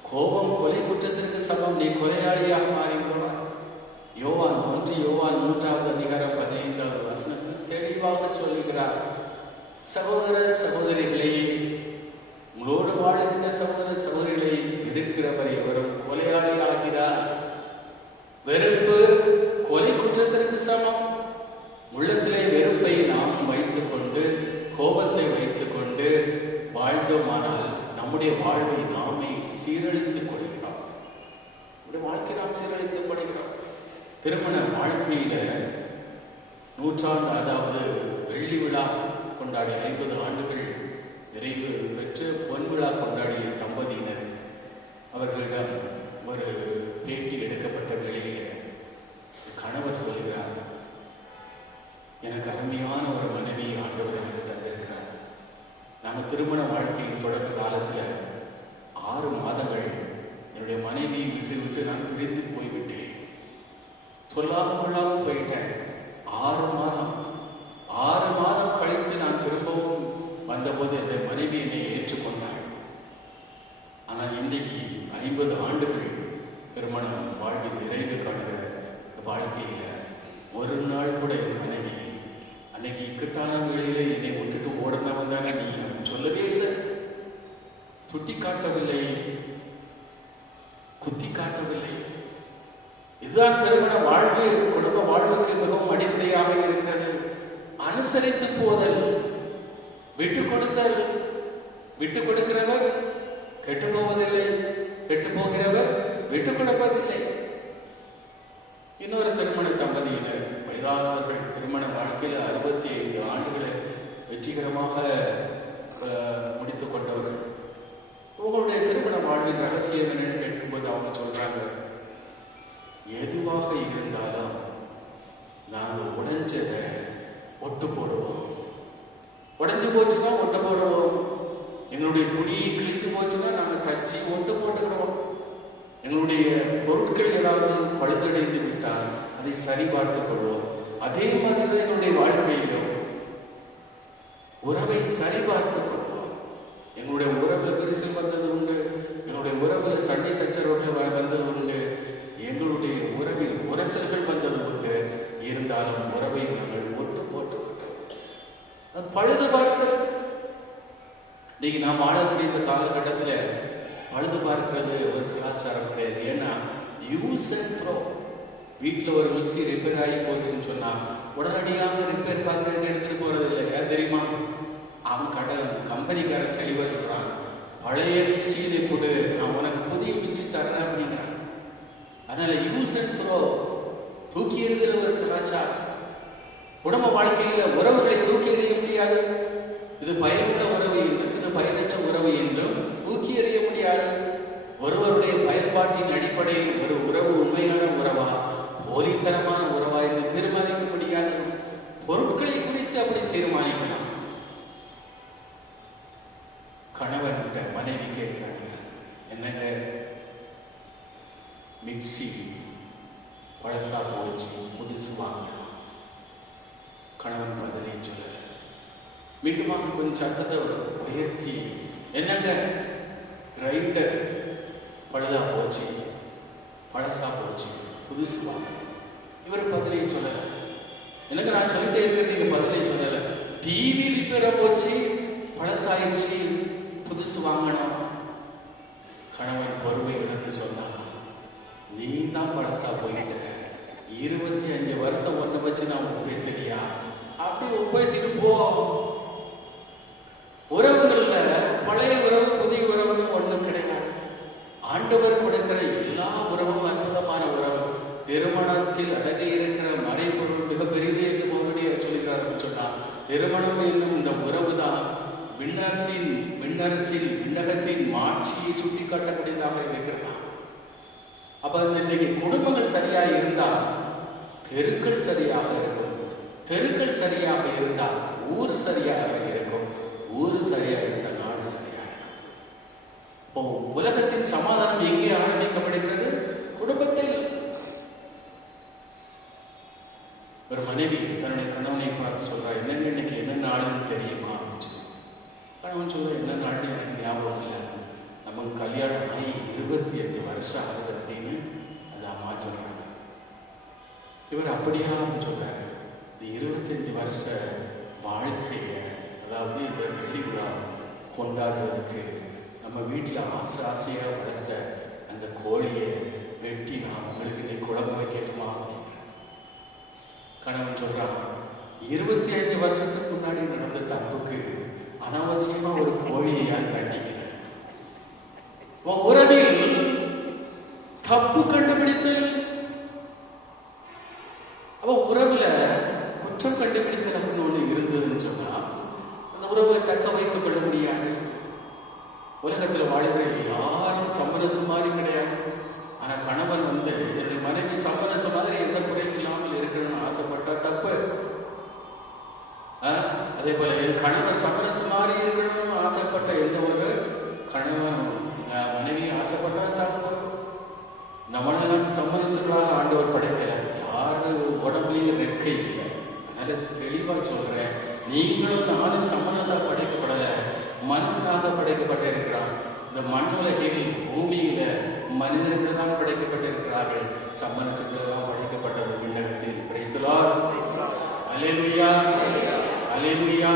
கோபம் கொலை குற்றத்திற்கு சமம், நீ கொலையாளியாக மாறி போனார். யோவான் 3வது அதிகாரம் 15வது வசனத்தில் தெளிவாக சொல்லுகிறார். சகோதர சகோதரிகளே, உங்களோடு வாழ்கின்ற சகோதர சகோதரிகளை இருக்கிறவர் எவரும் கொலையாளி ஆகிறார். வெறுப்பு கொலை குற்றத்திற்கு சமம். உள்ளத்திலே வெறுப்பை நாம் வைத்துக் கொண்டு, கோபத்தை வைத்துக் கொண்டு வாழ்ந்தோமானால் நம்முடைய வாழ்வை நாமே சீரழித்துக் கொள்கிறோம். நம்முடைய வாழ்க்கை நாம் சீரழித்துக் கொள்கிறோம். திருமண வாழ்க்கையில 100ஆண்டு, அதாவது வெள்ளி விழா கொண்டாடிய 50 ஆண்டுகள் நிறைவு பெற்று பொன் விழா கொண்டாடிய தம்பதியினர் அவர்களிடம் ஒரு பேட்டி எடுக்கப்பட்ட வேளையில கணவர் சொல்கிறார், எனக்கு அருமையான ஒரு மனைவி ஆண்டவர் எனக்கு தந்திருக்கிறார். நாங்கள் திருமண வாழ்க்கையின் தொடக்க காலத்தில் 6 மாதங்கள் என்னுடைய மனைவியை விட்டு விட்டு நான் பிரிந்து போய்விட்டேன். சொல்லாமல் கொள்ளாமல் போயிட்டேன். 6 மாதம் கழித்து நான் திரும்பவும் வந்தபோது என்னுடைய மனைவி என்னை ஏற்றுக்கொண்டாள். ஆனால் இன்றைக்கு 50 ஆண்டுகள் திருமணம் வாழ்க்கை நிறைவு காணுகிற வாழ்க்கையில் ஒரு நாள் கூட என் மனைவி அன்னைக்கு இக்கட்டான வேளையில என்னை விட்டுட்டு ஓடினவன் தானே நீ சொல்லவே இல்லை, சுட்டி காட்டவில்லை, குத்தி காட்டவில்லை. இதுதான் திருமண வாழ்வு, குடும்ப வாழ்வுக்கு மிகவும் அடிப்படையாக இருக்கிறது. அனுசரித்து போதல், விட்டு கொடுத்தல். விட்டு கொடுக்கிறவர் கெட்டு போவதில்லை, கெட்டு போகிறவர் விட்டு கொடுப்பதில்லை. இன்னொரு திருமண தம்பதியினர் வயதானவர்கள் திருமண வாழ்க்கையில் 65 ஆண்டுகளை வெற்றிகரமாக முடித்துக் கொண்டவர்கள். உங்களுடைய திருமண வாழ்வின் ரகசியம் என்னன்னு கேட்கும்போது அவங்க சொல்றாங்க, எதுவாக இருந்தாலும் நாங்கள் உடைஞ்சதை ஒட்டு போடுவோம். உடைஞ்சு போச்சுன்னா ஒட்டு போடுவோம். எங்களுடைய துணி கிழிச்சு போச்சுன்னா நாங்கள் தச்சு ஒட்டு போட்டுக்கிறோம். எங்களுடைய பொருட்கள் ஏதாவது பழுதடைந்து விட்டால் அதை சரி பார்த்துக் கொள்வோம். அதே மாதிரி எங்களுடைய வாழ்க்கையிலும் உறவை சரி பார்த்துக் கொள்வோம். எங்களுடைய உறவுல விரிசல் வந்தது உண்டு, எங்களுடைய உறவுல சண்டை சச்சரவுகள் வந்தது உண்டு, எங்களுடைய உறவில் உரசல்கள் வந்தது உண்டு. இருந்தாலும் உறவை நாங்கள் ஒட்டு போட்டுவிட்டோம். பழுது பார்த்தல். இன்னைக்கு நாம் வாழக்கூடிய இந்த காலகட்டத்தில் பழுது பார்க்கிறது ஒரு கலாச்சாரம் கிடையாது. ஏன்னா யூஸ் அண்ட் த்ரோ. வீட்டில் ஒரு மிக்சி ரிப்பேர் ஆகி போச்சுன்னு சொன்னா உடனடியாக ரிப்பேர் பார்க்கறதுக்கு எடுத்துட்டு போறது இல்லை. ஏன் தெரியுமா? அவன் கம்பெனிக்காரன் தெளிவாக சொல்றான், பழைய மிக்சியை கொடு, நான் உனக்கு புதிய மிக்சி தரேன் அப்படிங்கிறான். அதனால யூஸ் அண்ட் த்ரோ, தூக்கி எறிதல் ஒரு கலாச்சாரம். குடும்ப வாழ்க்கையில உறவுகளை தூக்கி எறிய முடியாது. இது பயனுள்ள உறவு என்றும் இது பயனற்ற உறவு என்றும் தூக்கி எறிய முடியாது. ஒருவருடைய பயன்பாட்டின் அடிப்படையில் ஒரு உறவு உண்மையான உறவா போலித்தனமான உறவா என்று தீர்மானிக்க முடியாது. பொருட்களை குறித்து அப்படி தீர்மானிக்கலாம். கணவன் மனைவி கேட்கிறாங்க, என்னங்க மிக்சி பழசா போச்சு, புதுசு வாங்கலாம். கணவன் பதிலே சொல்ல மீண்டுமாக கொஞ்சம் சத்தத்தை உயர்த்தி, என்னங்க கிரைண்டர் பழுதா போச்சு, பழசா போச்சு, புதுசு வாங்க. இவர் பதிலே சொல்லல. எனக்கு நான் சொல்லிட்டே இருக்கிறேன், நீங்க பதிலே சொல்லல. டிவி ரிப்பேரா போச்சு, பழசாயிடுச்சு, புதுசு வாங்கணும். கணவன் பொறுமை இழந்து சொன்னான், நீ தான் பழசா போயிட்ட. 25 வருஷம் ஒன்றை வச்சு நான் ஒப்பேத்தலையா? அப்படி ஒப்பேத்திட்டு போ. உறவுகள்ல பழைய உறவு புதிய உறவுன்னு ஒண்ணும் கிடையாது. ஆண்டவர் கொடுக்கிற எல்லா உறவும் அற்புதமான உறவு. திருமணத்தில் அடங்கி இருக்கிற மறைபொருள் மிக பெரிது என்று மறுபடியும் சொல்கிறார்கள் சொன்னா, திருமணம் என்னும் இந்த உறவு தான் விண்ணரசின் விண்ணகத்தின் மாட்சியை சுட்டி காட்டக்கூடியதாக இருக்கிறதா. அப்ப இன்னைக்கு குடும்பங்கள் சரியாக இருந்தால் தெருக்கள் சரியாக இருக்கும். தெருக்கள் சரியாக இருந்தால் ஊர் சரியாக இருக்கும். ஊர் சரியாக இருந்தால் நாடு சரியாக இருக்கும். இப்போ உலகத்தின் சமாதானம் எங்கே ஆரம்பிக்கப்படுகிறது? குடும்பத்தில். ஒரு மனைவி தன்னுடைய கணவனை பார்த்து சொல்றா, என்னங்க இன்னைக்கு என்ன நாளுன்னு தெரியுமா? கணவன் சொல்ற, என்ன நாள்னு எனக்கு ஞாபகம் இல்லை, நமக்கு கல்யாணம் ஆகி 25 வருஷம் ஆகுது அப்படின்னு அது அம்மா சொல்றாங்க. இவர் அப்படியா சொல்றாரு. இந்த 25 வருஷ வாழ்க்கைய, அதாவது இந்த வெள்ளி விழா கொண்டாடுறதுக்கு நம்ம வீட்டில் ஆசையாக வளர்த்த அந்த கோழியை வெட்டி நான் உங்களுக்கு இன்னைக்கு குழம்பு வைக்கட்டுமா அப்படிங்கிற. கணவன் சொல்றான், 25 வருஷத்துக்கு முன்னாடி நடந்த தப்புக்கு அனாவசியமா ஒரு கோழியை யார் கண்டிக்கிறேன்? உறவில் தப்பு கண்டுபிடித்தல், அவ உறவுல குற்றம் கண்டுபிடித்தல் அப்படின்னு ஒண்ணு இருந்ததுன்னு சொன்னா அந்த உறவை தக்க வைத்துக் கொள்ள முடியாது. உலகத்துல வாழ்கிற யாரும் சமரசம் மாதிரி கிடையாது. ஆனா கணவன் என்னுடைய மனைவி சமரசம் மாதிரி எந்த குறையும் இல்லாமல் இருக்கணும்னு ஆசைப்பட்டா தப்பு. அதே போல என் கணவர் சமரசம் மாறி இருக்கணும்னு ஆசைப்பட்ட எந்த ஒரு கணவன் மனைவி ஆசைப்பட்டா தப்பு. நம்மளெல்லாம் சமரசங்களாக ஆண்டவர் படைக்கல. யாரு உடம்புலையும் ரெக்கை இல்லை. அதனால தெளிவா சொல்றேன், நீங்களும் நானும் சமரசா படைக்கப்படல, மனுஷனாக படைக்கப்பட்டிருக்கிறான். இந்த மண்ணுலகில் பூமியில மனிதர்கள் தான் படைக்கப்பட்டிருக்கிறார்கள். சமரசங்களாக படைக்கப்பட்டது விண்ணகத்தில். Praise the Lord. அல்லேலூயா, அல்லேலூயா.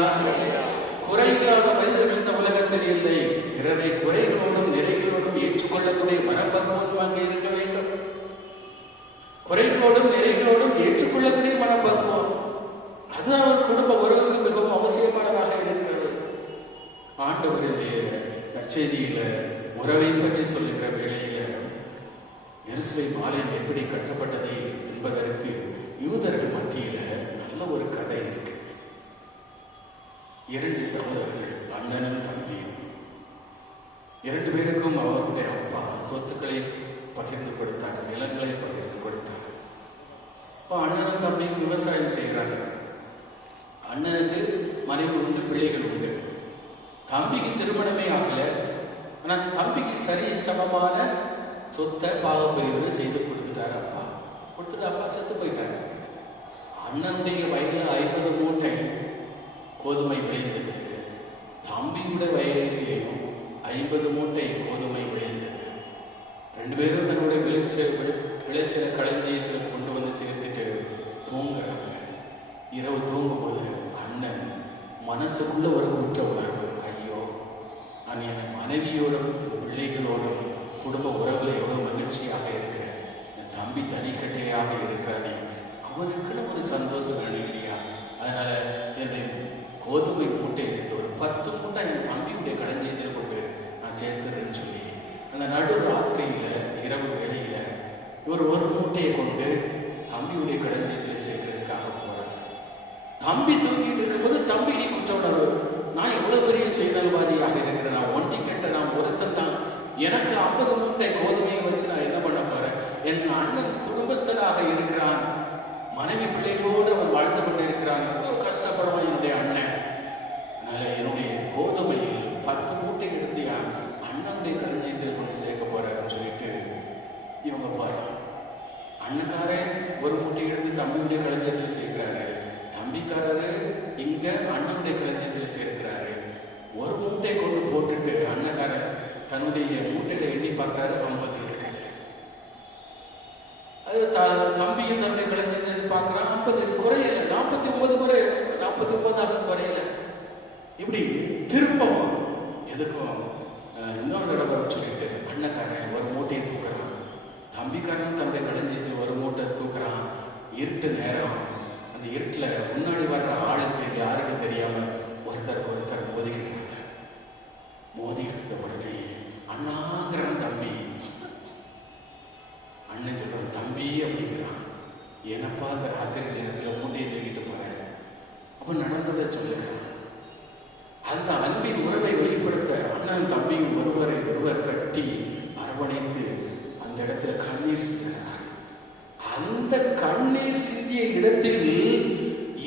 குறையில்லாத மனிதர்கள் இந்த உலகத்தில் இல்லை. பிறரை குறைகளோடும் நிறைகளோடும் ஏற்றுக்கொள்ளக்கூடிய மனப்பக்குவம் அங்கே இருக்க வேண்டும். குறைகளோடும் நிறைகளோடும் ஏற்றுக்கொள்ளக்கூடிய மனப்பக்குவம், அதுதான் ஒரு குடும்ப உறவுக்கு மிகவும் அவசியமானதாக இருக்கிறது. ஆண்டவருடைய நற்செய்தியில உறவை பற்றி சொல்லுகிற வேளையில எருசலேம் ஆலயம் எப்படி கட்டப்பட்டது என்பதற்கு யூதர்கள் மத்தியில நல்ல ஒரு கதை இருக்கு. 2 சகோதரர்கள், அண்ணனும் தம்பியும். 2 பேருக்கும் அவருடைய அப்பா சொத்துக்களை பகிர்ந்து கொடுத்தாங்க, நிலங்களை பகிர்ந்து கொடுத்தாங்க. இப்போ அண்ணனும் தம்பியும் விவசாயம் செய்கிறாங்க. அண்ணனுக்கு மனைவி உண்டு, பிள்ளைகள் உண்டு. தம்பிக்கு திருமணமே ஆகல. ஆனா தம்பிக்கு சரி சமமான சொத்தை பாவப்பிரிவு செய்து கொடுத்துட்டாரு அப்பா. கொடுத்துட்டு அப்பா செத்து போயிட்டாரு. அண்ணனுடைய வயதுல 50 மூட்டை கோதுமை விளைந்தது. தம்பியுடைய வயதிலேயும் 50 மூட்டை கோதுமை விளைந்தது. 2 பேரும் தன்னுடைய விளைச்சல களஞ்சியத்தில் கொண்டு வந்து சேர்த்துட்டு தூங்குறாங்க. இரவு தூங்கும்போது அண்ணன் மனசுக்குள்ள ஒரு குற்ற உணர்வு, ஐயோ நான் என் மனைவியோடும் பிள்ளைகளோடும் குடும்ப உறவுல எவ்வளவு மகிழ்ச்சியாக இருக்கிறேன், என் தம்பி தனிக்கட்டையாக இருக்கிறானே, அவனுக்குன்னு ஒரு சந்தோஷம் வேணும் இல்லையா? அதனால என்னுடைய கோதுமை மூட்டை ஒரு 10 மூட்டை என் தம்பியுடைய களஞ்சியத்தில் கொண்டு நான் சேர்த்துறேன்னு சொல்லி அந்த நடு ராத்திரியில இரவு வேளையில இவர் ஒரு மூட்டையை கொண்டு தம்பியுடைய களஞ்சியத்தில் சேர்க்கிறதுக்காக போறார். தம்பி தூங்கிட்டு இருக்கும்போது தம்பிக்கு குற்ற உணர்வு, நான் எவ்வளவு பெரிய சுயநலவாதியாக இருக்கிறேன், நான் ஒண்டி கெட்ட, நான் ஒருத்தன் தான், எனக்கு 50 மூட்டை கோதுமையை வச்சு நான் என்ன பண்ண போறேன்? என் அண்ணன் குடும்பஸ்தனாக இருக்கிறான், மனைவி பிள்ளைகளோடு அவன் வாழ்ந்து கொண்டு இருக்கிறான், எவ்வளவு கஷ்டப்படுவான் என்னுடைய அண்ணன். அதனால என்னுடைய கோதுமையில் 10 மூட்டை எடுத்து அண்ணனுடைய களஞ்சியத்தில் கொண்டு சேர்க்க போறேன்னு சொல்லிட்டு இவங்க பாரு, அண்ணக்காரன் ஒரு மூட்டை எடுத்து தம்பியுடைய களஞ்சியத்தில் சேர்க்கிறாரு, தம்பிக்காரரு இங்க அண்ணனுடைய களஞ்சியத்தில் சேர்க்கிறாரு. ஒரு மூட்டை கொண்டு போட்டுட்டு அண்ணக்காரன் தன்னுடைய மூட்டையில எண்ணி பார்க்கிறாரு, 50 இருக்கு. அது தம்பியும் தன்னுடைய களஞ்சியத்தில் பார்க்கிறான், 50 குறையல, 49 குறையல. இப்படி திருப்பவும் எதுக்கும் இன்னொரு தடவை சொல்லிட்டு அண்ணக்காரன் ஒரு மூட்டையை தூக்குறான், தம்பிக்காரன் தன்னுடைய களஞ்சியத்தில் ஒரு மூட்டை தூக்குறான். இருட்டு நேரம், அந்த இருட்டுல முன்னாடி வர்ற ஆளுக்கு யாருக்கு தெரியாம ஒருத்தர் மோதிக்கிட்டாங்க. மோதிக்கிட்ட உடனே அண்ணாங்கிறான் தம்பி. அண்ணன் சொல்றான், தம்பி அப்படிங்கிறான், என்னப்பா அந்த ராத்திரி நேரத்துல மூட்டையை தூக்கிட்டு போறேன், அப்ப நடந்ததை சொல்லுகிறான். அந்த அன்பின் உறவை வெளிப்படுத்த அண்ணன் தம்பியும் ஒருவரை ஒருவர் கட்டி அரவணைத்து அந்த இடத்துல கண்ணீர் சிந்தினார். அந்த கண்ணீர் சிந்திய இடத்தில்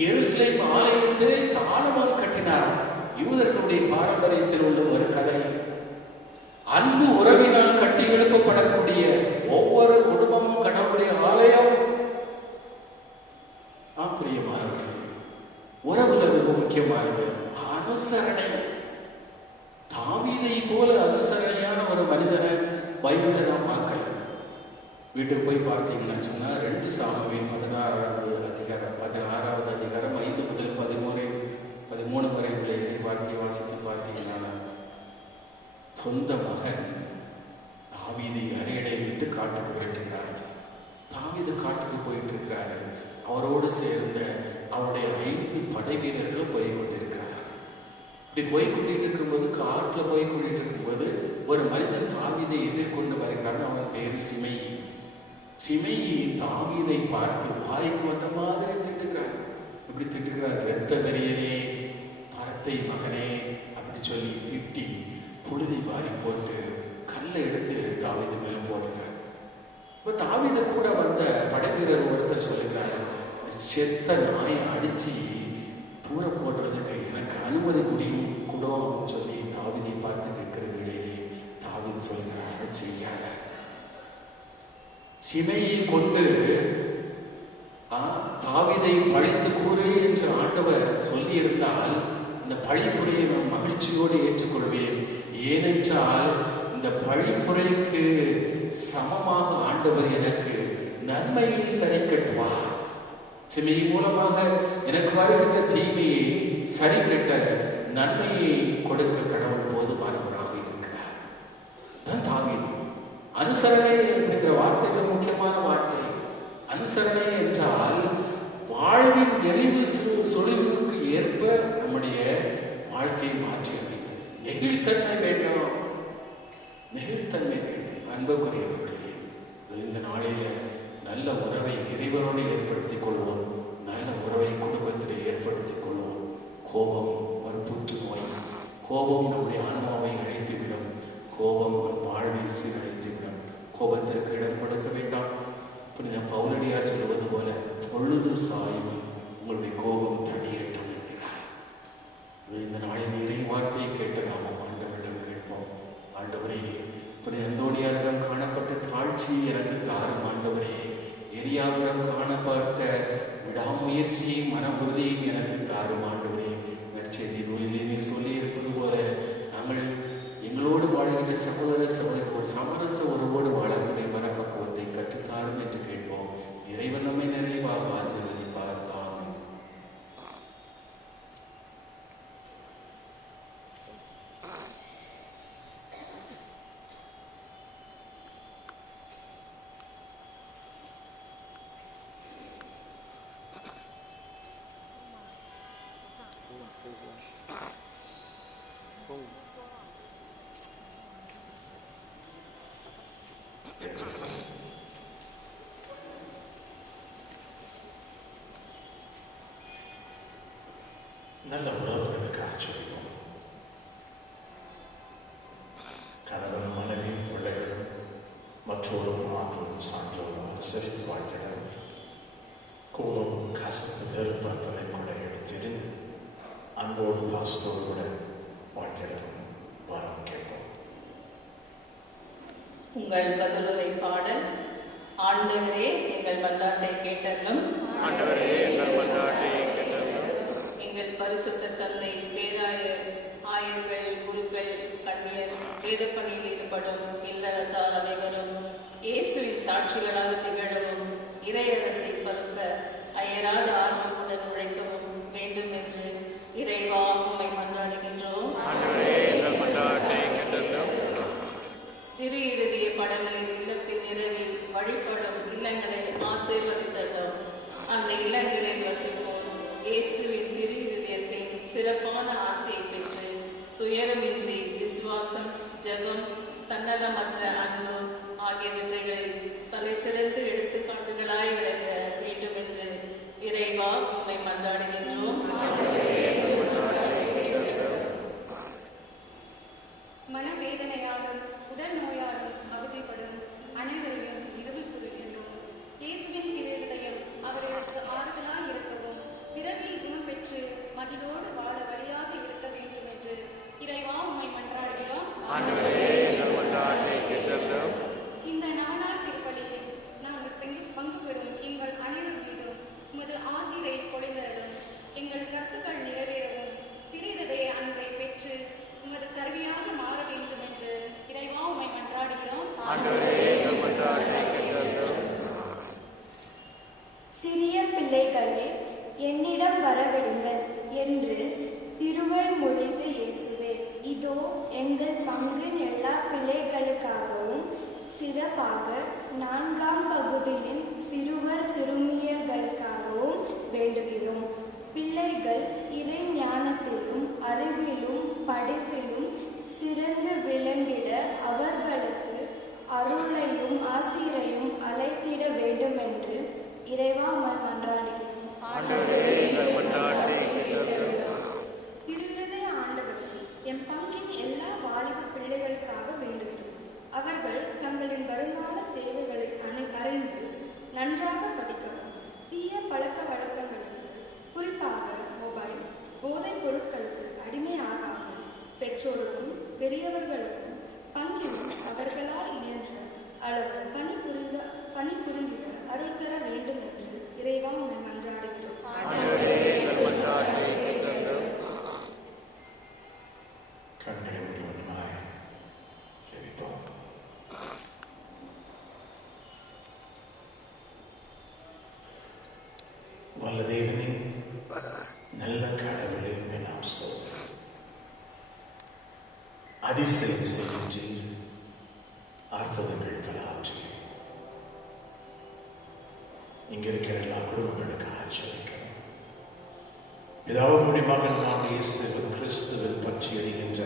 எருசலேம் ஆலயத்திலே சாலமோன் கட்டினார். யூதர்களுடைய பாரம்பரியத்தில் உள்ள ஒரு கதை. அன்பு உறவினால் கட்டி எழுப்பப்படக்கூடிய ஒவ்வொரு குடும்பமும் கடவுளுடைய ஆலயம். பிரியமானவர்களே, உறவுல மிக முக்கியமானது அனுசரணை. தாவீதை போல அனுசரணையான ஒரு மனிதனை பைபிளை நாம் பார்க்கல. வீட்டுக்கு போய் பார்த்தீங்கன்னா சொன்னா 2 சாமுவேல் 16வது அதிகாரம் 5 முதல் 13 வரை உள்ள வார்த்தையை வாசித்து பார்த்தீங்கன்னா, சொந்த மகன் தாவீதை அரியணை விட்டு காட்டுக்கு விரட்டுகிறார். தாவீது காட்டுக்கு போயிட்டு இருக்கிறாரு. அவரோடு சேர்ந்த அவருடைய 5 படை வீரர்களும் போய் கொண்டிருக்கிறார். இப்படி போய் கூட்டிட்டு இருக்கும்போது, காட்டுல போய் கூட்டிட்டு இருக்கும்போது ஒரு மனிதன் தாவீதை எதிர்கொண்டு வருகிறான். அவன் பேரு சிமெயி. சிமெயி தாவீதை பார்த்து வாய்க்கு வந்த மாதிரி திட்டுகிறார். இப்படி திட்டுகிறார், இரத்த வெறியனே, பரத்தை மகனே அப்படி சொல்லி திட்டி புழுதி வாரி போட்டு கல்லை எடுத்து தாவீது மேல போடுகிறார். இப்ப தாவீது கூட வந்த படை வீரர் ஒருத்தர் சொல்லுகிறார், செத்த நாயை அடிச்சு தூர போடுறதுக்கு எனக்கு அனுமதி குடியும் கூட சொல்லி தாவீதை பார்த்து கேட்கிற வேளையிலே தாவீது சொல்கிறார், அதை செய்யாத. சிமையை கொண்டு தாவீதை பழித்து கூறு என்று ஆண்டவர் சொல்லி இருந்தால் இந்த பழிப்புரையை நான் மகிழ்ச்சியோடு ஏற்றுக்கொள்வேன். ஏனென்றால் இந்த பழிப்புரைக்கு சமமாக ஆண்டவர் எனக்கு நன்மையை சரி கட்டுவார். சிமை மூலமாக எனக்கு வருகின்ற தீமையை சரி கட்ட நன்மையை கொடுக்க கடவுள் போதுமானவராக இருக்கிறார். தான் தாவீது. அனுசரணை என்கிற வார்த்தை மிக முக்கியமான வார்த்தை. அனுசரணை என்றால் வாழ்வின் நெளிவு சொலிவுக்கு ஏற்ப நம்முடைய வாழ்க்கையை மாற்றி அமைக்கும். நெகிழ்த்தன்மை வேண்டும், நெகிழ்த்தன்மை வேண்டும். அன்புக்குரியவர்களே, இந்த நாளில நல்ல உறவை இறைவனோடு ஏற்படுத்திக் கொள்வோம். நல்ல உறவை குடும்பத்தில் ஏற்படுத்திக் கொள்வோம். கோபம் ஒரு புற்றுநோய். கோபம் நம்முடைய ஆன்மாவை அழைத்துவிடும். கோபம் வாழ்வை சீரழித்துவிடும். கோபத்திற்கு இடம் கொடுக்க வேண்டாம். புனித பவுலடியார் சொல்வது போல பொழுது சாய்வு உங்களுடைய கோபம் தனியட்டும் என்கிறார். இந்த நாளின் இறை வார்த்தையை கேட்ட நாமும் ஆண்டவரிடம் கேட்போம். ஆண்டவரே, புனித அந்தோணியாரிடம் காணப்பட்ட தாழ்ச்சியை எனக்கு தாரும் ஆண்டவரே. எலியாவிடம் காணப்பட்ட விடாமுயற்சியும் மன உறுதியும் எனக்கு தாரும் ஆண்டவரே. நற்செய்தி நூலிலே நீ சொல்லி இருப்பது போல நாங்கள் எங்களோடு வாழ்கிற சகோதர சகோதரர்கள் சமரச உறவோடு வாழக்கூடிய மனப்பக்குவத்தை கற்றுத்தாரும் என்று கேட்போம். இறைவன் நம்மை நிறைவாக ஆசீர்வதிப்பார். ஆமென். நல்ல உறவுகளுக்கு ஆச்சரிப்போம். கணவன் மனைவி பிள்ளைகள் மற்றோரும் ஆற்றோரும் சான்றோரும் அனுசரித்து வாழ்கிற கோபம் கசப்பு வெறுப்பத்தனை கூட எடுத்தெறிந்து அன்போடு பாசத்தோடு கூட வாழ்கிடவும் வரம் கேட்போம். உங்கள் பதிலுரை பாடல். ஆண்டவரே எங்கள் மன்றாட்டை கேட்டருளும். ஆண்டவரே எங்கள் மன்றாட்டை கேட்டருளும். எங்கள் பரிசுத்த தந்தை, பேராயர், ஆயர்கள், குருக்கள், கண்ணியர், வேத பணியில் ஈடுபடும் இல்லறத்தார் அனைவரும் இயேசுவின் சாட்சிகளாக திகழவும் இறையரசை பருக்க அயராத ஆர்வத்துடன் உழைக்கவும் வேண்டும் என்று இறைவா உம்மை மன்றாடுகின்றோம். ஆண்டவரே எங்கள் மன்றாட்டை கேட்டருளும். திரு இறுதிய படங்களின் இல்லத்தில் நிறவி வழிபடும் இல்லங்களை ஆசீர்வதித்ததும் அந்த இல்லங்களில் வசிப்போம் இயேசுவின் திரு இருதயத்தின் சிறப்பான ஆசையை பெற்று துயரமின்றி விசுவாசம், ஜெபம், தன்னலமற்ற அன்பு ஆகியவற்றைகளில் தலை சிறந்த எடுத்துக்காட்டுகளாய் விளங்க வேண்டும் என்று இறைவா உம்மை மன்றாடுகின்றோம். மனவேதனையாலும் உடல் நோயாலும் அவதிப்படும் அனைவரையும் இரவில் புரிகின்றோம். இயேசுவின் திரு இருதயம் அவர்களுக்கு ஆறுதலாய் இருக்கவும் பிறவியில் குணம் பெற்று மகிழ்வோடு வாழ வழியாக இருக்க வேண்டும் என்று இறைவா உம்மை மன்றாடுகிறோம். இந்த நாளால் திருப்பலியில் நாங்கள் பங்கு பெறும் எங்கள் அனைவர் மீதும் உமது ஆசிரை பொழிந்தரலும் எங்கள் கருத்துக்கள் நிறைவேறவும் திரு அன்பை பெற்று உமது கருவியாக மாற வேண்டும் என்று இறைவா உம்மை மன்றாடுகிறோம். சிறிய பிள்ளைகளே, என்னிடம் வரவிடுங்கள் என்று திருவழிமொழிந்து இயேசுவே, இதோ எங்கள் பங்கின் எல்லா பிள்ளைகளுக்காகவும் சிறப்பாக 4ஆம் பகுதியின் சிறுவர் சிறுமியர்களுக்காகவும் வேண்டுகிறோம். பிள்ளைகள் இறை ஞானத்திலும் அறிவிலும் படிப்பிலும் சிறந்து விளங்கிட அவர்களுக்கு அருளையும் ஆசிரையும் அழைத்திட வேண்டும் என்று இறைவா உம்மை மன்றாடுகிறோம். திருவிருதை ஆண்டவர் எம் பங்கின் எல்லா வாலிப பிள்ளைகளுக்காக வேண்டுகிறோம். அவர்கள் தங்களின் வருங்கால தேவைகளை அறிந்து நன்றாக படிக்கவும் தீய பழக்க வழக்கங்களுக்கு, குறிப்பாக மொபைல், பெரியவர்களுக்கும் பங்கிலும் அவர்களால் இயன்ற அளவு பணிபுரிந்திட அருள் தர வேண்டும் என்று இறைவா உன்னை மன்றாடுகிறோம். ஆண்டவரே எங்கள் மன்றாட்டை கேட்டருளும். கண்களை முடிவனுமாய் ஜெபிப்போம். வல்ல தேவனே, நல்ல கடவுளே, நாம் ஸ்தோத்திரம். அதிசயம் செய்கின்றீர், அற்புதங்கள் பல ஆற்றுகிறீர். இங்க இருக்கிற எல்லா குடும்பங்களுக்காக ஜெபிக்கிறோம். பிதாவுடைய மகன் நாம் இயேசு கிறிஸ்துவில் பற்றி எறிகின்ற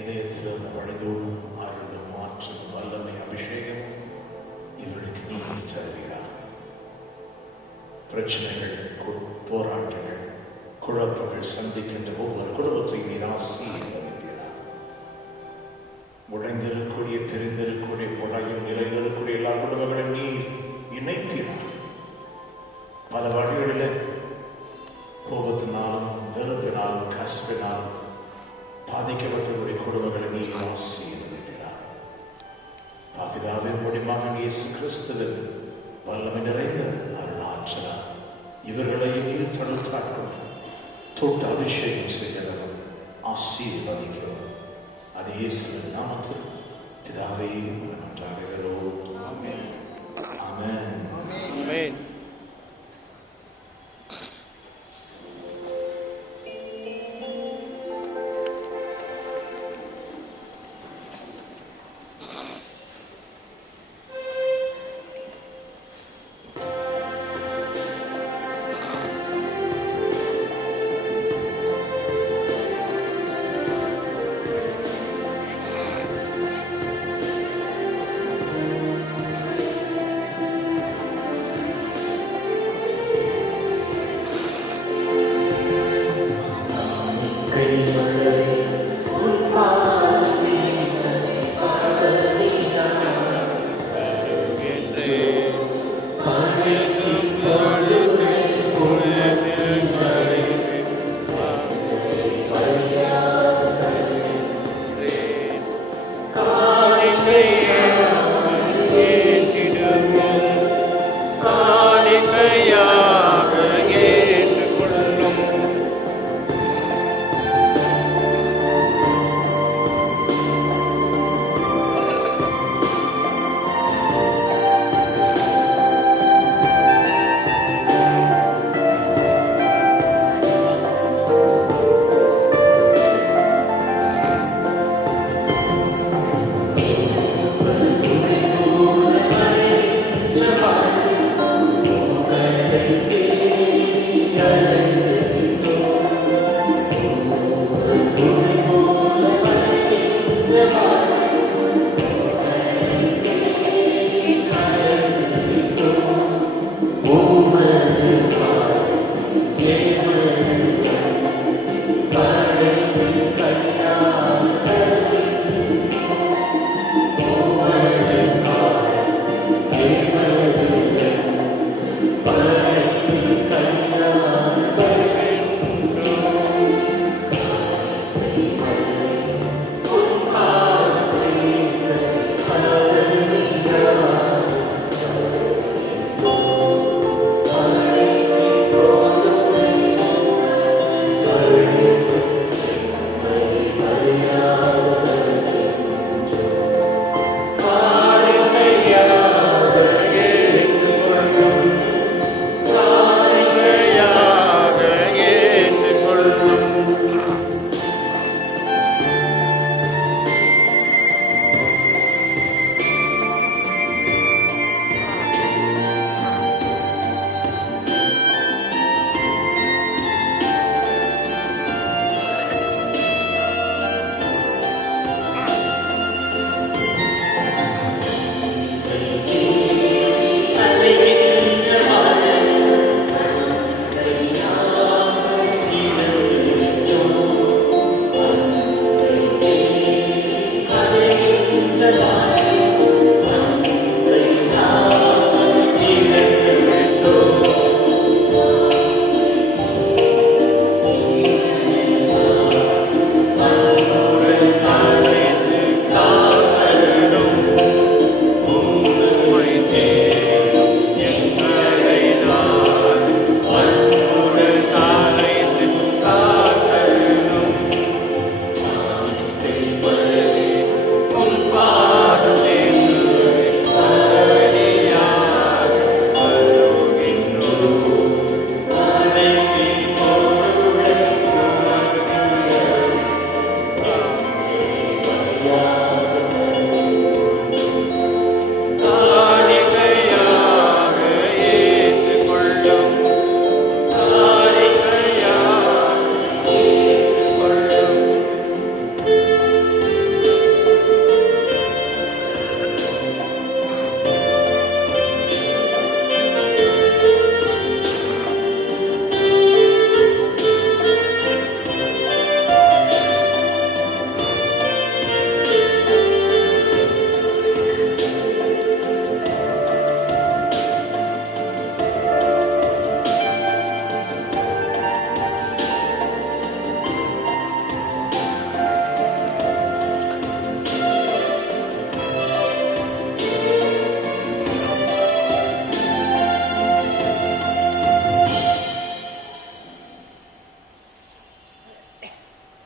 இதயத்திலும் வழிதோடும் அருளும் ஆற்றும் வல்லமை அபிஷேகம் இவர்களுக்கு நீர் தருகிறார். பிரச்சனைகள், போராட்டங்கள், குழப்பங்கள் சந்திக்கின்ற ஒவ்வொரு குடும்பத்தையும் நீர் ஆசீர்வதிக்கிறார். உடைந்திருக்கக்கூடிய, பிரிந்திருக்கக்கூடிய, உலகில் நிறைந்திருக்கக்கூடிய எல்லா குடும்பங்களும் நீர் இணைக்கிறார். பல வழிகளில் கோபத்தினாலும் வெறுப்பினாலும் கசப்பினாலும் பாதிக்கப்பட்டவருடைய குடும்பங்களை நீர் ஆசீர்வதிக்கிறார். பிதாவின் மகன் இயேசு கிறிஸ்துவின் வல்லமை நிறைந்த அருளாற்றலால் இவர்களையும் நீர் தடுத்தாட்கொண்டு தொட்டு அபிஷேகம் செய்கிறவர் ஆசீர்வதிக்கிறோம். அது இயேசுவின் நாமத்தில் பிதாவே மன்றாடுகிறோம். ஆமென். ஆமென். ஆமென்.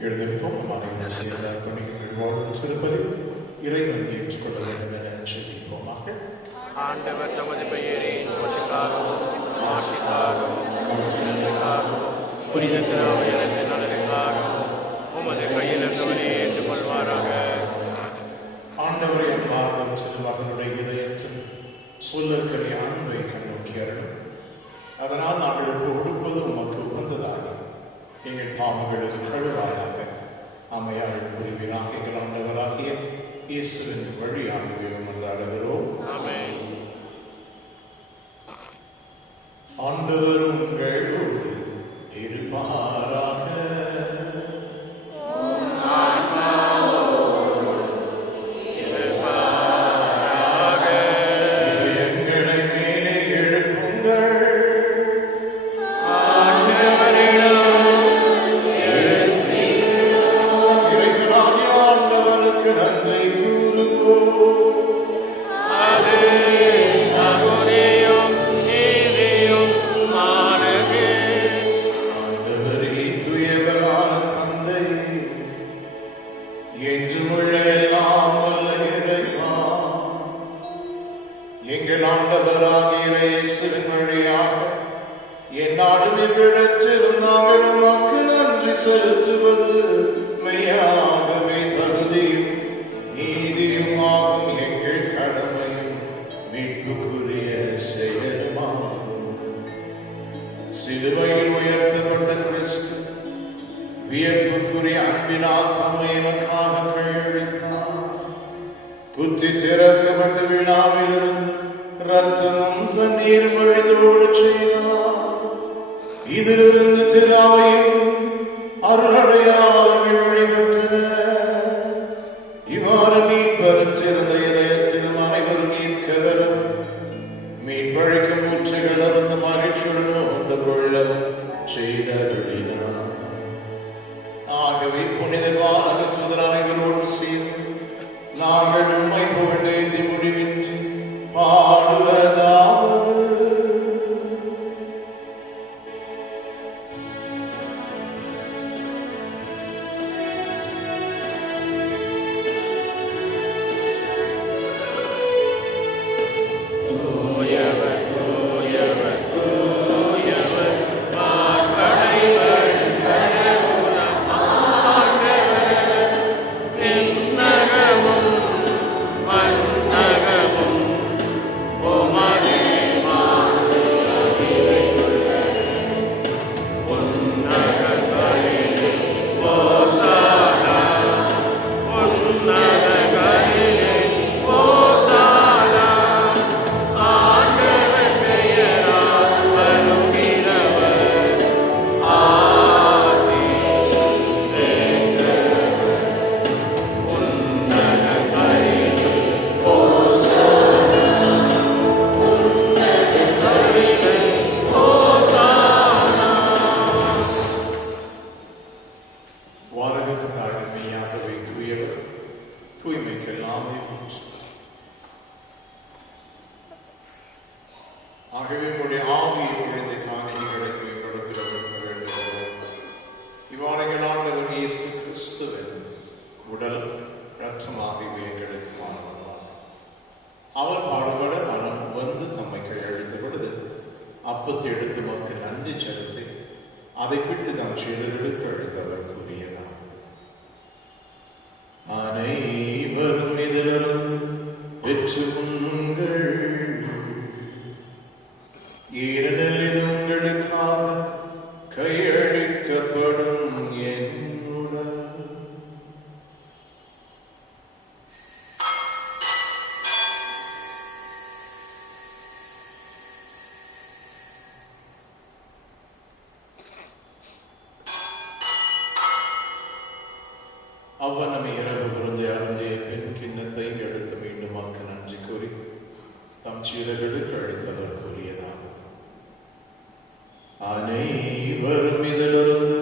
எழுந்திருப்போம். நம்மை சேர்ந்த பணிகள் வாழ்வு சிறுபதி இறைவன் ஏற்றுக்கொள்ள வேண்டும் என ஜெபிப்போமாக. ஆண்டவர் தமது பெயரின் வசக்காகவும் ஆட்சிக்காகவும் நன்மைக்காகவும் புனித திராவிடத்தின் நலனுக்காகவும் உமது கையில் இருந்தவரை ஏற்றுக்கொள்வாராக. ஆண்டவரை அன்பார்ந்த சிறுமகனுடைய இதயத்தில் சொல்லற்கரிய அன்பை கண்ணோக்கி அருளும். அதனால் நாங்கள் இப்போ உடுப்பது உமக்கு உகந்ததாக எங்கள் பாவங்களுக்கு கழுவாயாக அம்மையார் புரிவீராக எங்கள் ஆண்டவராகிய இயேசுவின் வழியாகவே மன்றாடுகிறோம். ஆமென். ஆண்டவர் உங்களோடு இருப்பாராக. இதயங்களை மேலே எழுப்புங்கள். இறைவனாகிய ஆண்டவருக்கு நன்றி கூறுவோம். ஆண்டவரே, தூயவரான தந்தையே, என்றுமுள்ள எல்லாம் வல்ல இறைவா, எங்கள் ஆண்டவராகிய இயேசுவின் வழியாக எந்நாளும் இவ்விடத்திலும் நாங்கள் உமக்கு நன்றி செலுத்துவது மெய்யாகவே தகுதியும் நீதியுமாகும் எங்கள் கடமையும் மீட்புக்குரிய செயலுமாகும். சிலுவையில் உயர்த்தப்பட்ட கிறிஸ்து வியப்புக்குரிய அன்பினால் தம்மை எமக்காக கையளித்தார். குத்தி திறக்கப்பட்ட விழாவிலிருந்து ரத்தமும் தண்ணீர் வழிந்தோடு செய்தார். இதிலிருந்து திராவையும் அருளடையாளங்கள் வழிபட்டன. இவ்வாறு மீட்பரும் சிறந்த இதயத்திலும் அனைவரும் மீட்கவரும் மீட்பழிக்கும் ஊற்றுகள் அருந்த மகிழ்ச்சியுடன் நோந்த கொள்ளவும் செய்தருளினார். ஆகவே புனித வானக தூதர் அனைவரோடு சேர்ந்து நாங்கள் உம்மை புகழ்ந்து முடிவின்றி பாடுவதாவது. ஆகவே உங்களுடைய ஆவியை பொழுது காணிகளை மேம்படுத்த இவ்வாறு ஆண்டவர் இயேசு கிறிஸ்துவின் உடல் இரத்தமாகவே எங்களுக்கு மாறுவார். அவர் பாடுபட மனம் வந்து தம்மை கையளித்த பொழுது அப்பத்தை எடுத்து மக்கள் நன்றி செலுத்தி அதை விட்டு தம் சீடர்களுக்கு அழைத்தவர் கூறியதார். அனைவரும் இதிலிருந்து பெற்று உண்ணுங்கள். ஏனெனில் இது உங்களுக்காக கையளிக்கப்படும் என் உடல். அவ்வனமே இரவு விருந்தை அருந்திய பின் கிண்ணத்தை எடுத்து மீண்டும் மக்கள் நன்றி கூறி தம் சீடர்களுக்கு அழைத்தவர் கூறியதாகும். அனைவரும் இதிலிருந்து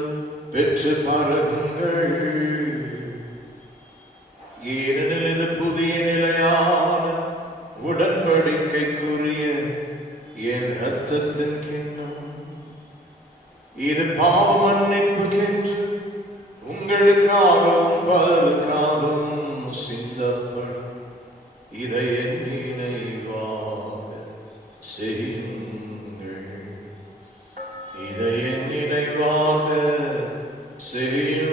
பெற்று பருகுங்கள். ஏனெனில் இது புதிய நிலையான உடன்படிக்கைக்குரிய என் இரத்தத்தின் கிண்ணம். இது பாவ மன்னிப்புக்கென்று உங்கள் உங்களுக்காகவும் பலருக்காகவும் சிந்தப்படும். இதை என் நினைவாக செய்யுங்கள். இதை என் நினைவாக செய்யுங்கள்.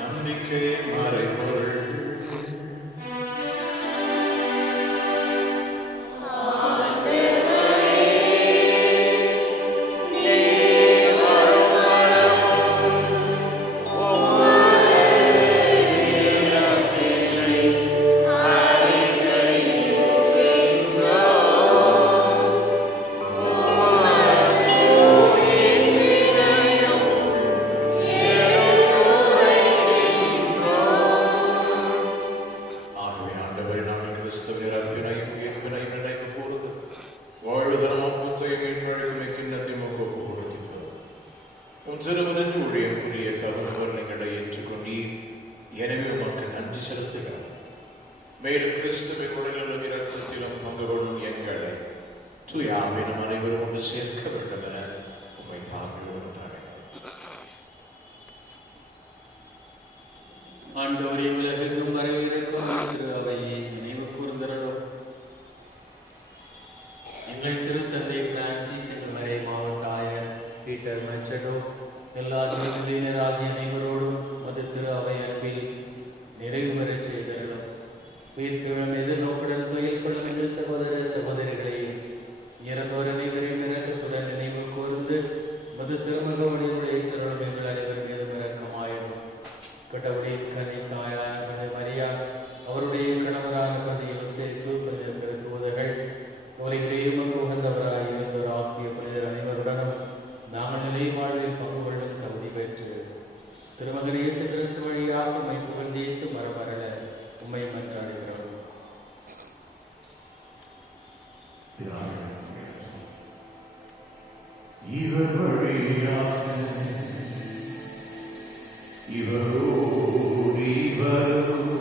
நம்பிக்கையின் மறைபொருள். ஆகவே ஆண்டவரே, நாங்கள் கிறிஸ்துவின் அன்பினையும் உயிர்ப்பினையும் நினைவு கூர்ந்து வாழ்வுதரமும் புத்தையும் மீன்வழியுமை கிண்ணத்தை முகப்பு கொடுக்கின்றது. உன் சிறுவனின் ஊழியம் புரிய தருணவர் நீங்களை ஏற்றுக்கொண்டீர். எனவே உமக்கு நன்றி செலுத்துகிறோம். மேலும் கிறிஸ்துவின் உடலிலும் இரத்தத்திலும் பங்கு கொள்ளும் எங்களை தூயாவினும் அனைவரும் ஒன்று சேர்க்க வேண்டும் என உம்மை தாழ்மையோடு ஆண்டவரே, உலகெங்கும் வரவிருக்கும் திரு அவையை நினைவு கூர்ந்தருளும். எங்கள் திருத்தந்தை பிரான்சிஸ், எங்கள் மறை மாவட்ட ஆயர் பீட்டர் மெச்சடோ, எல்லா திருமதியினராகிய அனைவரோடும் அது திரு அவை அன்பில் நிறைவு பெறச் செய்தருளும். உயிர்ப்பின் எதிர்நோக்குடன் துயில் கொள்ளும் என்று சகோதர சகோதரிகளையும் இறந்தோர் அனைவரையும் இறக்கத்துடன் நினைவு கூர்ந்து மது திருமகனுடைய ஏற்றருளும் எங்கள் அனைவர் மீதும் இரக்கமாயும். பட்டவுடைய கன்னித்தாயான மரியா, அவருடைய கணவரான பதி யோசேப்பு, பதி தூதர்கள், உலகிலேயும் உகந்தவராக இருந்தோர் ஆகிய புனிதர் அனைவருடனும் நாங்கள் நிலை வாழ்வில் பங்கு கொள்ளும் தகுதி பெற்று திருமகன் இயேசு கிறிஸ்து வழியாக உம்மை புகழ்ந்தேத்து மரமரல உம்மை மன்றாடுகிறோம். இவர் வழியாக இவரோடு இவரும்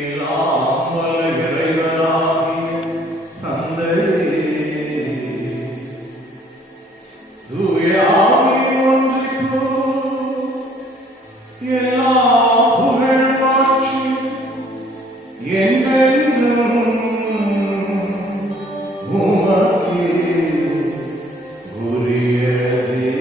எல்லாம் வல்ல இறைவனாகிய தந்தையே, தூய ஆவியின் ஒன்றிப்பு எல்லா புகழ் மாட்சியும் என்றென்றும் உமக்கே உரியதே.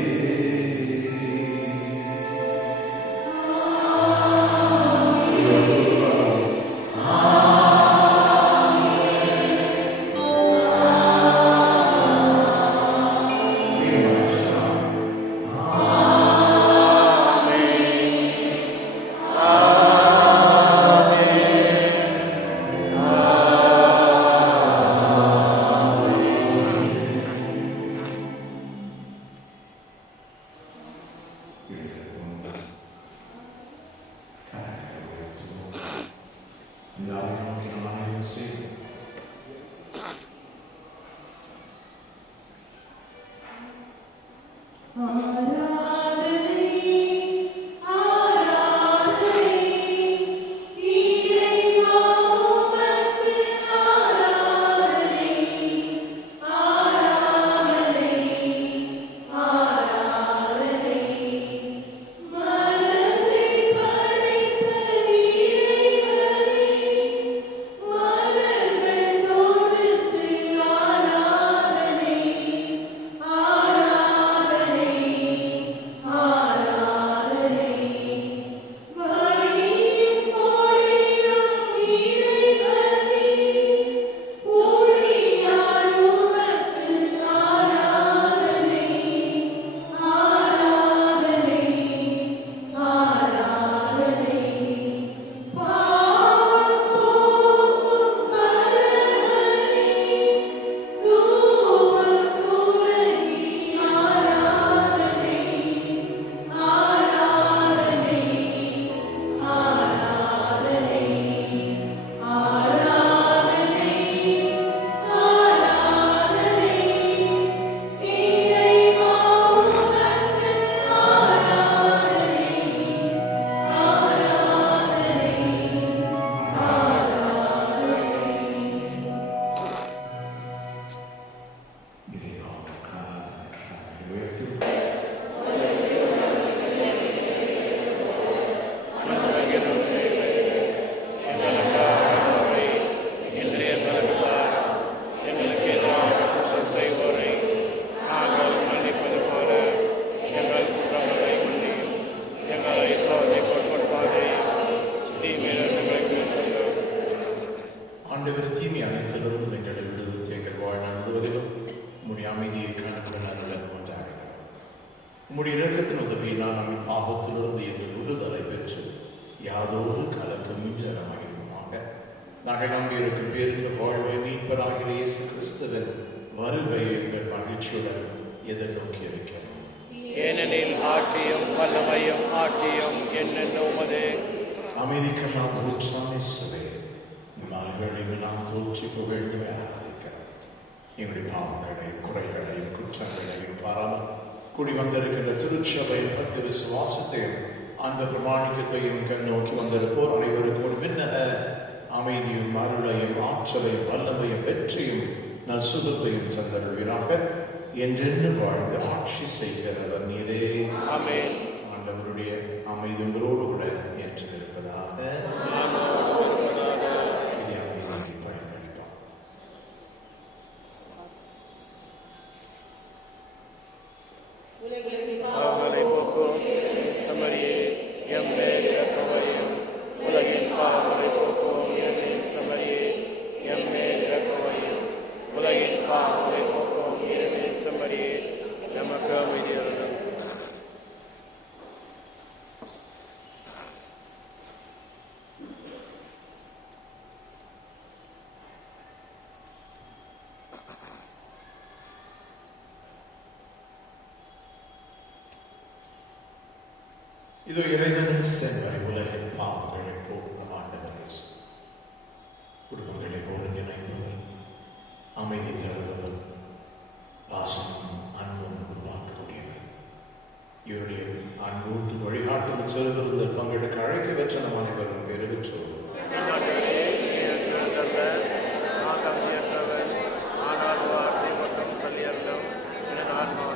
நாங்கள் பாவத்திலிருந்து என்று விடுதலை பெற்று யாதொரு கலக்கமின்றி நலமாயிருப்போமாக. நாங்கள் நம்பியிருக்கும் பேருந்து வாழ்வை மீட்பராகிற இயேசு கிறிஸ்துவின் வருகையை எங்கள் மகிழ்ச்சியுடன் எதிர்நோக்கி இருக்கிறோம். ஏனெனில் ஆட்சியும் வல்லமையும் ஆட்சியும் என்னென்ன உமது. அமைதிக்கெல்லாம் ஊற்றாமே நாள்களில் நாம் தோற்றி புகழ்ந்து ஆராதிக்கிறோம். எங்களுடைய பாவங்களையும் குறைகளையும் குற்றங்களையும் பாராமல் கூடி வந்திருக்கின்ற திருச்சபையின் பக்தி விசுவாசத்தையும் அந்த பிரமாணிக்கத்தையும் கண் நோக்கி வந்திருப்போர் அனைவருக்கும் ஒரு விண்ணக அமைதியும் அருளையும் ஆற்றலையும் வல்லமையும் வெற்றியும் நல் சுகத்தையும் தந்தருள்வீராக. என்றென்று வாழ்ந்து ஆட்சி செய்கிறவர் நீரே. ஆமென். ஆண்டவருடைய அமைதி உங்களோடு கூட ஏற்றிருப்பதாக. பாவங்களை போக்கும் சமரியே எம்மேல் இரக்கமையும். உலகின் பாவங்களை போக்கும் சமரியே எம்மேல் இரக்கமையும். உலகின் பாவங்களை போக்கும் சமரியே நமக்கு அமைதியாகும். இதோ இறைவனின் செல்வரை உலகின் பாவங்களை போக்கும் ஆண்டவர் இயேசு. குடும்பங்களை ஒருங்கிணைப்பவர், அமைதி தருபவர், பாசமும் அன்பும் உருவாக்கக்கூடியவர். இவருடைய அன்பூட்டு வழிகாட்டும் செல்வதில் பங்கெடுக்க அழைக்க பெற்ற நம் அனைவரும் பெருவிற்றோம். ஆனால் வார்த்தை மற்றும் சலியல்லம் என ஆன்மாவை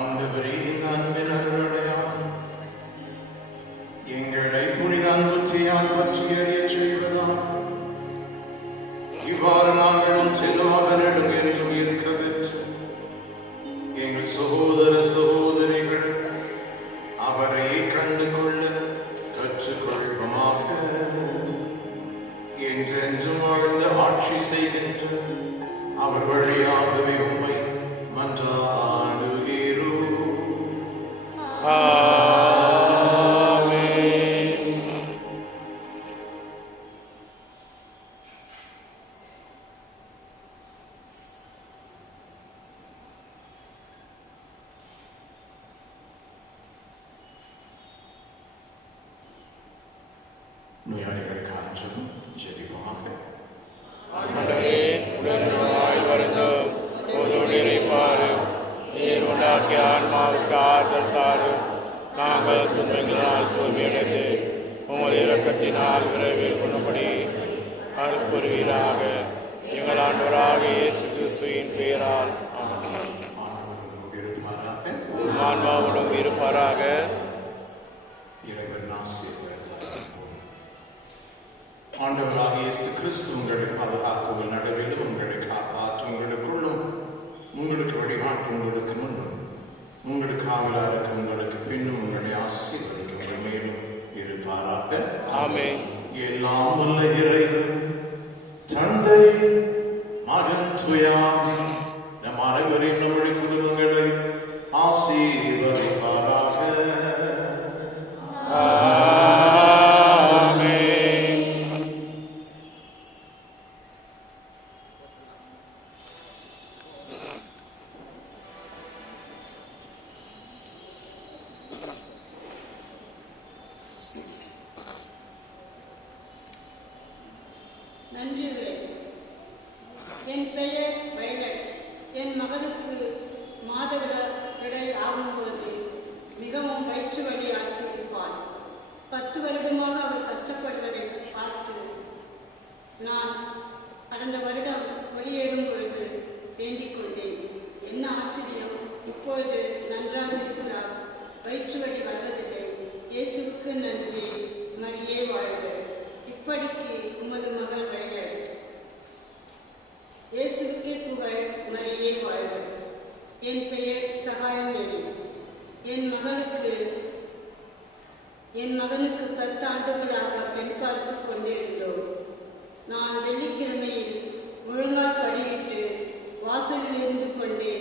ஆண்டவரே, இந்த அன்பின் அருளடையாம் எங்களை புனித அன்புற்றியால் பற்றி அறியச் செய்வதாம். இவ்வாறு நாங்களும் செல்வாகனிடம் என்றும் இருக்க பெற்று எங்கள் சகோதர சகோதரிகள் அவரை கண்டு கொள்ள கற்றுக்கொள்வமாக என்றென்றும் வாழ்ந்து ஆட்சி செய்கின்ற அவர் வழியாகவே உம்மை மன்றாடுகிறோம். ஆமென். நோயாளிகளுக்காக ஜெபிப்போமாக. ஆண்டவரே, உடனடியாய் வருந்தும் பொதுநீரை பாரும். நீர் உண்டாக்கிய ஆன்மாவுக்கு ஆற்றல் தாரும். நாங்கள் துன்பங்களால் தூய்மையடைந்து உமது இரக்கத்தினால் விரைவில் குணப்படி அருள் புரிவீராக. எங்கள் ஆண்டவராக இயேசு கிறிஸ்துவின் பெயரால் ஆமென். ஆண்டவரோடு இருப்பாராக. ஆன்மாவோடும் இருப்பாராக. இறைவன் ஆசீர்வதிப்பாராக. ஆண்டவராகிய இயேசு கிறிஸ்து உங்களை பாதுகாக்கும் நடுவிலும் உங்களை காப்பாற்றும் உங்களுக்குள்ளும் உங்களுக்கு வழிகாட்டும் உங்களுக்கு முன்னும் உங்களுக்கு காவலாருக்கு உங்களுக்கு பின்னும் உங்களை ஆசீர்வதிக்கும் உங்கள் மேலும் இருப்பாராக. ஆமென். எல்லாம் வல்ல இறைவன் தந்தை மகன் தூயாவி நம் அனைவரின் நம்முடைய குடும்பங்களை ஆசீர்வதிப்பாராக. ஆமென். நன்றி உரை. என் பெயர் வயலட். என் மகனுக்கு மாதவிடை ஆகும்போது மிகவும் வயிற்று வலி ஆக்கிவிப்பாள். 10 வருடமாக அவள் கஷ்டப்படுவதை பார்த்து நான் கடந்த வருடம் வெளியேறும் பொழுது வேண்டிக் கொண்டேன். என்ன ஆச்சரியம், இப்பொழுது நன்றாக இருக்கிறார். வயிற்று வலி வருவதில்லை. இயேசுவுக்கு நன்றி. மரியே வாழ்க. இப்படிக்கு உமது மகள் வயலட். இயேசுவுக்கே புகழ். மரியே வாழ்க. என் பெயர் சகாயம் மேரி. என் மகனுக்கு 10 ஆண்டுகளாக பெண் பார்த்து கொண்டிருந்தோம். நான் வெள்ளிக்கிழமையில் முழங்கால் படியிட்டு வாசலில் இருந்து கொண்டே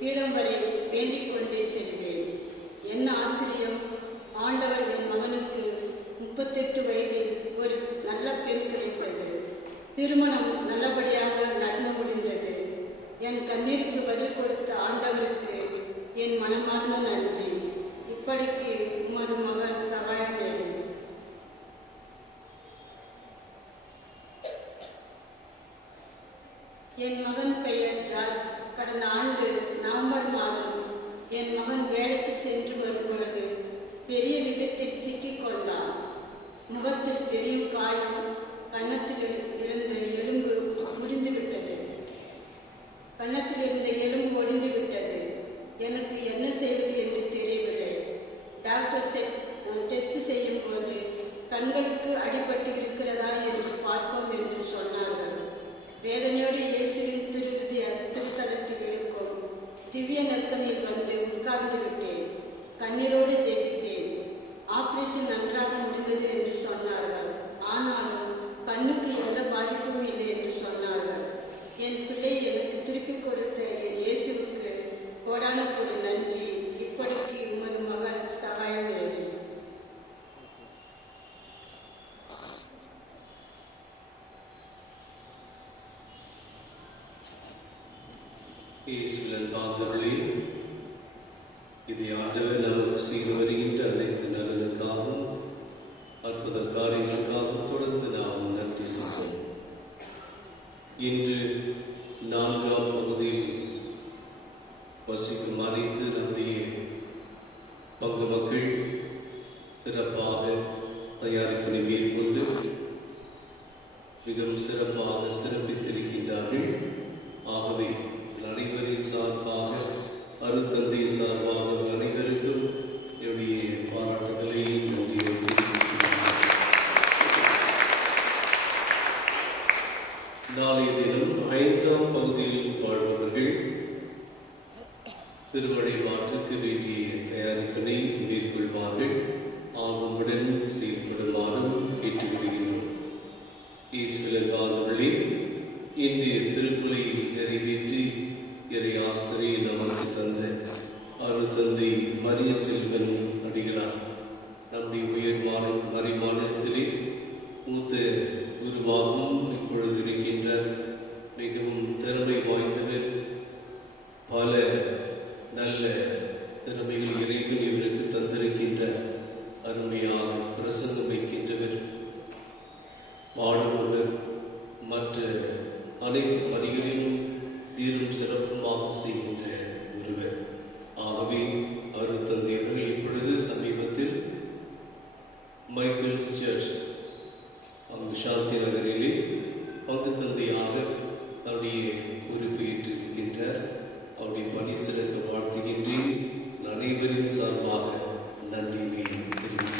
பீடம் வரை வேண்டிக் கொண்டே செல்வேன். என்ன ஆச்சரியம், ஆண்டவர் என் மகனுக்கு 38 வயதில் ஒரு நல்ல பெண் கிடைத்தது. திருமணம் நல்லபடியாக நடந்து முடிந்தது. என் கண்ணீருக்கு பதில் கொடுத்த ஆண்டவருக்கு என் மனமார்ந்த நன்றி. இப்படிக்கு உமது மகள் சகாயம் மேரி. என் மகன் பெயர் ஜார்ஜ். கடந்த ஆண்டு நவம்பர் மாதம் என் மகன் வேலைக்கு சென்று வரும்பொழுது பெரிய விபத்தில் சிக்கிக் கொண்டான். முகத்தில் பெரிய காயம், கன்னத்தில் இருந்த எலும்பு முறிந்துவிட்டது. எனக்கு என்ன செய்வது என்று தெரியவில்லை. டாக்டர் டெஸ்ட் செய்யும் போது கண்களுக்கு அடிபட்டு இருக்கிறதா என்று பார்ப்போம் என்று சொன்னார்கள். வேதனையோடு இயேசுவின் திருத்தலத்தில் இருக்கும் திவ்ய நற்கனில் வந்து உட்கார்ந்து விட்டேன். கண்ணீரோடு ஜெபித்தேன். ஆபரேஷன் நன்றாக முடிந்தது என்று சொன்னார்கள். ஆனாலும் கண்ணுக்கு எந்த பாதிப்பும் இல்லை என்று சொன்னார்கள். என் பிள்ளை எனக்கு திருப்பிக் கொடுத்த என் இயேசுவுக்கு கோடான கோடி நன்றி. இப்படிக்கு உமது மகள் சகாயம் மேரி. இயேசுவின் பாதங்களே, இதை ஆண்டவர் நமக்கு செய்து வருகின்ற அனைத்து நலனுக்காகவும் அற்புத காரியங்களுக்காகவும் தொடர்ந்து நாம் நன்றி செய்வோம். இன்று 4ஆம் பகுதியில் வசிக்கும் அனைத்து நம்முடைய பங்கு மக்கள் சிறப்பாக தயாரிப்பினை மேற்கொண்டு மிகவும் சிறப்பாக சிறப்பித்திருக்கின்றார்கள். ஆகவே அனைவரின் சார்பாக அருத்தந்தை சார்பாக அனைவருக்கும் என்னுடைய பாராட்டுதலை நன்றி. நாளைய தினம் 5ஆம் பகுதியில் வாழ்பவர்கள் திருமணை மாற்றுக்கு வேண்டிய தயாரிப்பினை மேற்கொள்வார்கள். ஆர்வமுடன் செயல்படுமாறும் கேட்டுக்கொள்கின்றோம். ஈஸ்வரகாதவர்களே, இன்றைய திருப்பலியை நிறைவேற்றி இறை ஆசிரியை நமக்கு தந்த அருத்தந்தை மரிய செல்வன் அடிகளார் நம்முடைய உயர் மறைமாநிலத்திலே மூத்த குருவாகவும் இப்பொழுது இருக்கின்றார். மிகவும் திறமை வாய்ந்தவர். பல நல்ல திறமைகள் இறைவன் இவருக்கு தந்திருக்கின்றார். அருமையாக பிரசங்கம் வைக்கின்றவர், பாடுபவர், மற்ற அனைத்து பணிகளிலும் சீரும் சிறப்புமாக செய்கின்ற ஒருவர். ஆகவே அருத்தந்தை அவர்கள் இப்பொழுது சமீபத்தில் மைக்கேல்ஸ் சர்ச் அங்கு சாந்தி நகரிலே பங்கு தந்தையாக அவருடைய பொறுப்பேற்றிருக்கின்றார். அவருடைய பணி சிறக்க வாழ்த்துகின்றேன். அனைவரின் சார்பாக நன்றியை தெரிவிக்கிறேன்.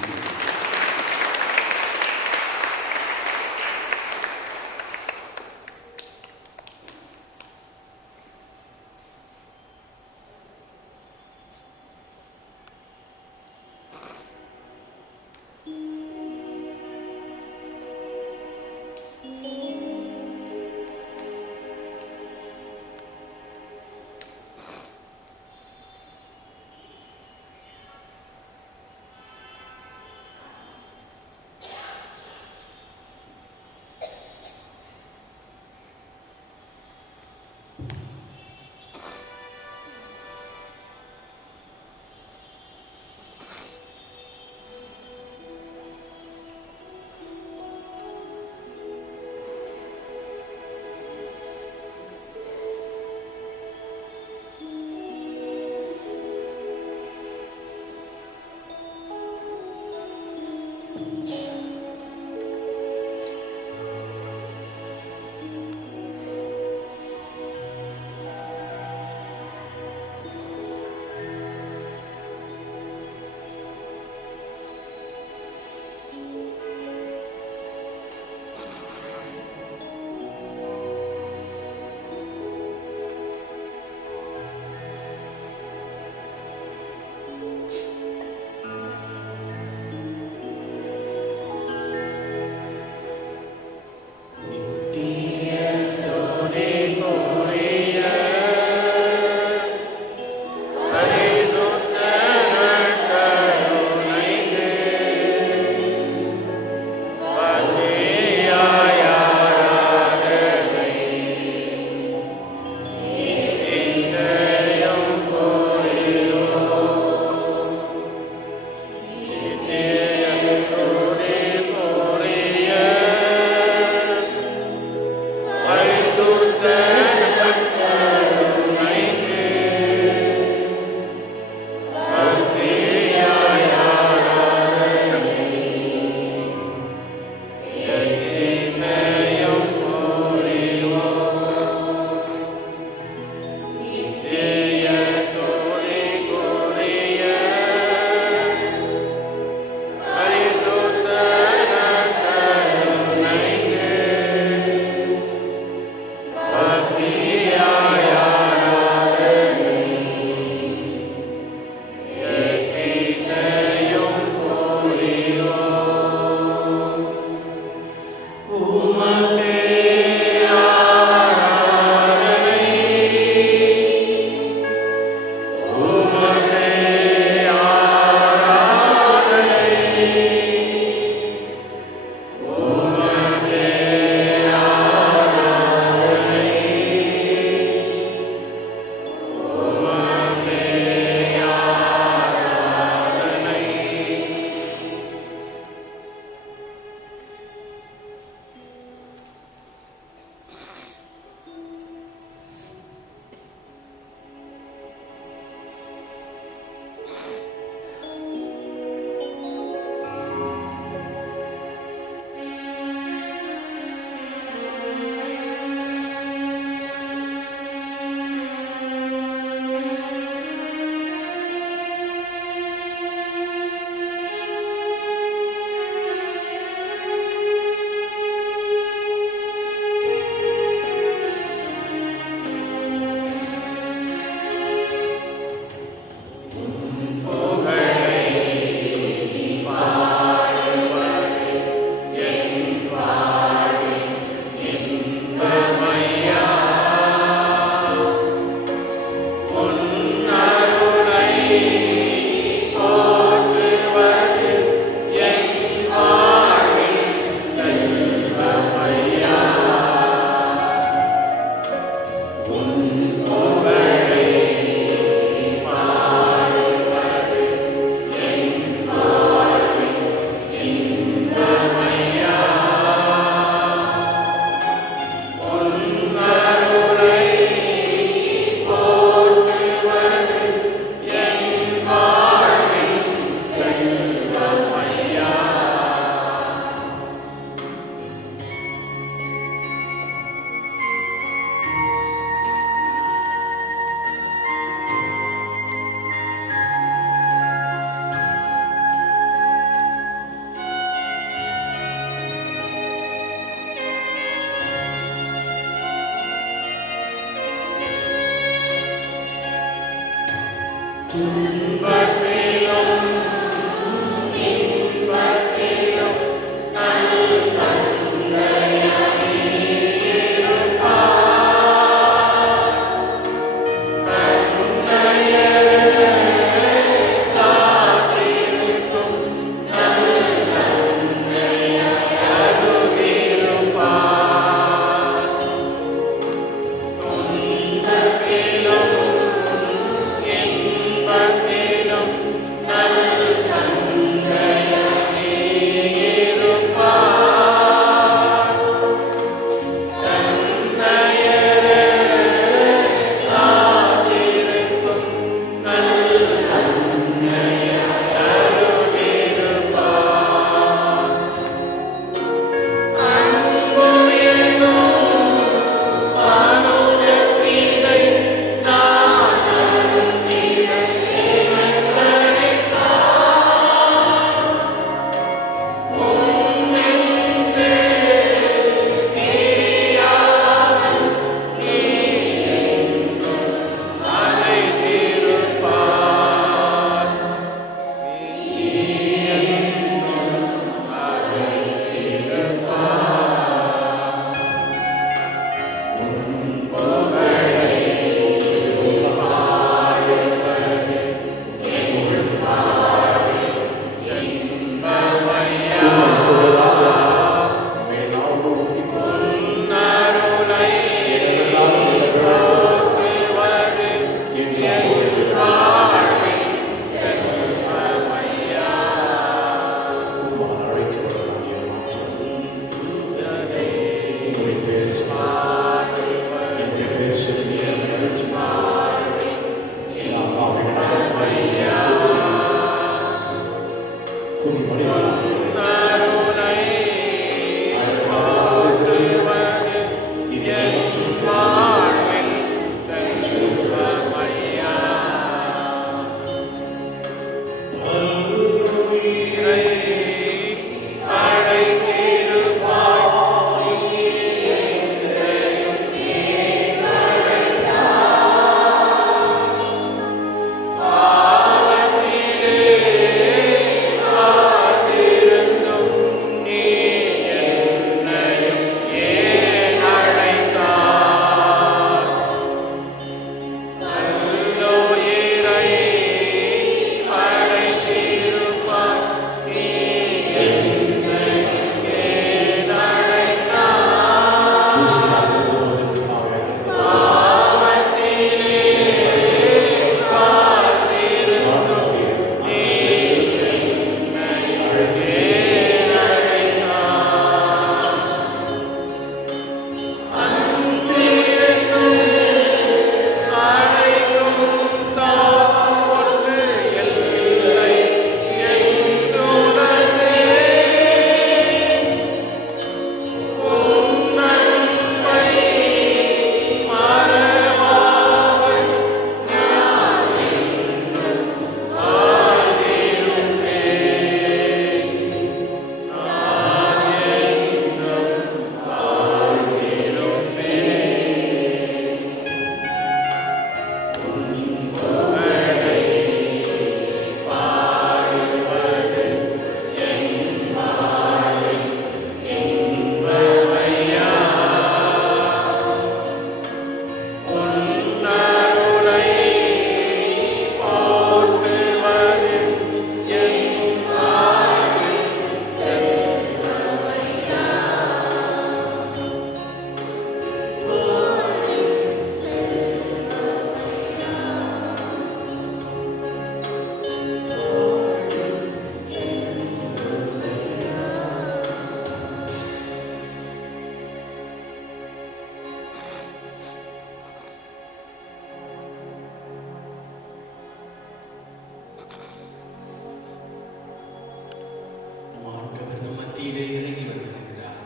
மத்தியிலே இறங்கி வந்திருக்கிறார்.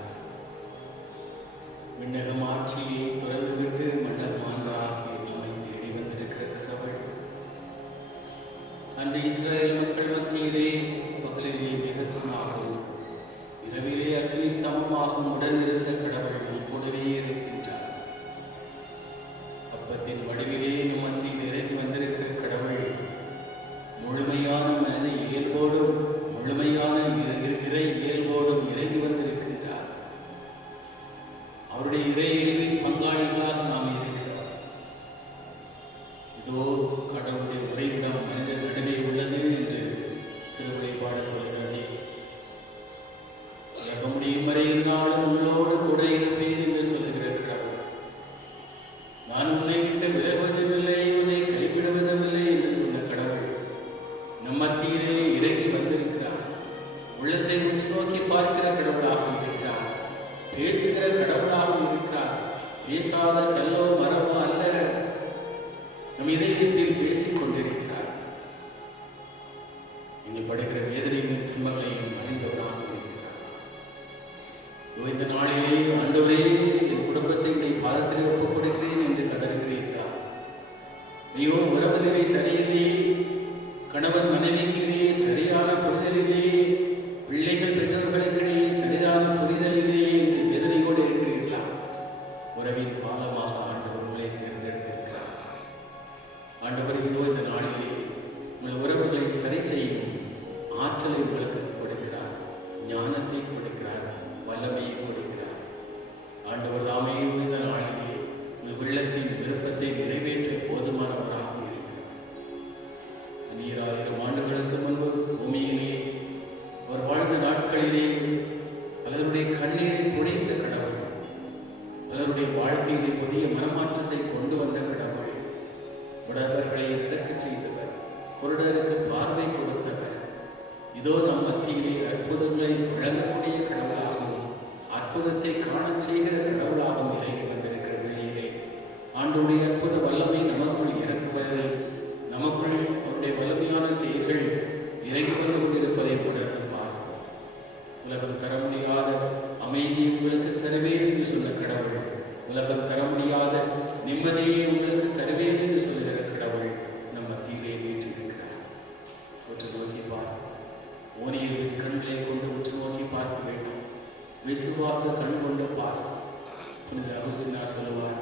விண்ணகம் ஆட்சியை துறந்துவிட்டு மன்னர் மாந்தராகிய நம்மை தேடி வந்திருக்கிற கடவுள் அன்று இஸ்ரேல் மக்கள் மத்தியிலே பகலிலே மிகத்தமாகவும் இரவிலே அக்னி ஸ்தம்பமாகவும் உடன் இருந்த கடவுள் நம் கூடவே இருக்கின்றார். அப்பத்தின் வடிவிலே நம் மத்தியில் இறங்கி வந்திருக்கிற கடவுள் நோக்கி பார்க்கிற கடவுளாக இருக்கிறார். பேசுகிற கடவுளாக இருக்கிறார். பேசாத கல்லோ மரமோ அல்ல, நம் இதயத்தில் பேசிக் கொண்டிருக்கிறார். நீங்கள் படுகிற வேதனையும் துன்பங்களையும் அறிந்தவராக இருக்கிறார். இந்த நாளிலே ஆண்டவரே, என் குடும்பத்தை உடைய பாதத்திலே ஒப்புக் கொடுக்கிறேன் என்று கதறுகிறீர்களா? ஐயோ, உறவு நிலை சரியில்லையே, கணவன் மனைவிக்கிடையே சரியான புரிதலிலேயே, பிள்ளைகள் பெற்றவர்களுக்கிடையே சரியான புரிதலிலேயே என்று வேதனையோடு இருக்கிறீர்களா? உறவின் பாலமாக ஆண்டவர் உங்களை தேர்ந்தெடுத்திருக்கிறார். ஆண்டவர் இதோ இந்த நாளிலே உங்கள் உறவுகளை சரி செய்யும் ஆற்றலை உங்களுக்கு கொடுக்கிறார், ஞானத்தை கொடுக்கிறார், வல்லமையை கொடுக்கிறார். ஆண்டவர் தாமே இந்த நாளிலே உங்கள் உள்ளத்தின் விருப்பத்தை நிறைவேற்ற போதுமானவராக இருக்கிறார். 1000 ஆண்டுகளுக்கு முன்பு பூமியிலே அவர் வாழ்ந்த நாட்களிலே பலருடைய கண்ணீரை துடைத்த கடவுள், பலருடைய வாழ்க்கையிலே புதிய மனமாற்றத்தை கொண்டு வந்த கடவுள், உடவர்களை நடக்கச் செய்தவர், குருடருக்கு பார்வை கொடுத்தவர், இதோ நம் மத்தியிலே அற்புதங்களை வழங்கக்கூடிய கடவுளாகவும் அற்புதத்தை காணச் செய்கிற கடவுளாகவும் இறங்கி வந்திருக்கிற வேளையிலே ஆண்டவருடைய அற்புத வல்லமை நமக்குள் இறங்குவது, நமக்குள் அவருடைய வல்லமையான செயல்கள் இறங்கி வந்து கொண்டிருப்பதை உணர்ந்து பார்ப்போம். உலகம் தர முடியாத அமைதியை உங்களுக்கு தருவேன் என்று சொன்ன கடவுள், உலகம் தர முடியாத நிம்மதியை உங்களுக்கு தருவேன் என்று சொல்கிற கடவுள் நம் மத்தியிலே வீற்றிருக்கிறார். உற்று நோக்கி பார்ப்போம். ஓனியரின் கண்களை கொண்டு உற்று நோக்கி பார்க்க வேண்டும். விசுவாச கண் கொண்டு பார். புனித அகுஸ்தினா சொல்லுவார்,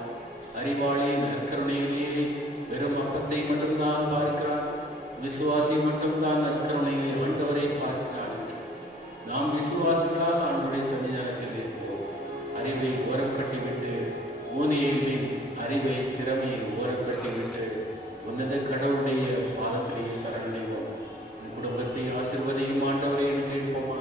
அறிவாளி நற்கருணையிலேயே வெறும் அப்பத்தை மட்டும்தான் பார்க்கிறார், விசுவாசி மட்டும்தான் நற்கருணையை ஆண்டவரை பார்க்கிறார். நாம் விசுவாசிக்காக ஆண்டவருடைய சன்னிதானத்தில் இருப்போம். அறிவை ஓரம் கட்டிவிட்டு, ஊனியலின் அறிவை திறமையை ஓரம் கட்டிவிட்டு உன்னத கடவுளுடைய பாதத்திலே சரணடைவோம். என் குடும்பத்தை ஆசீர்வதியும் ஆண்டவரே என்று கேட்போமா?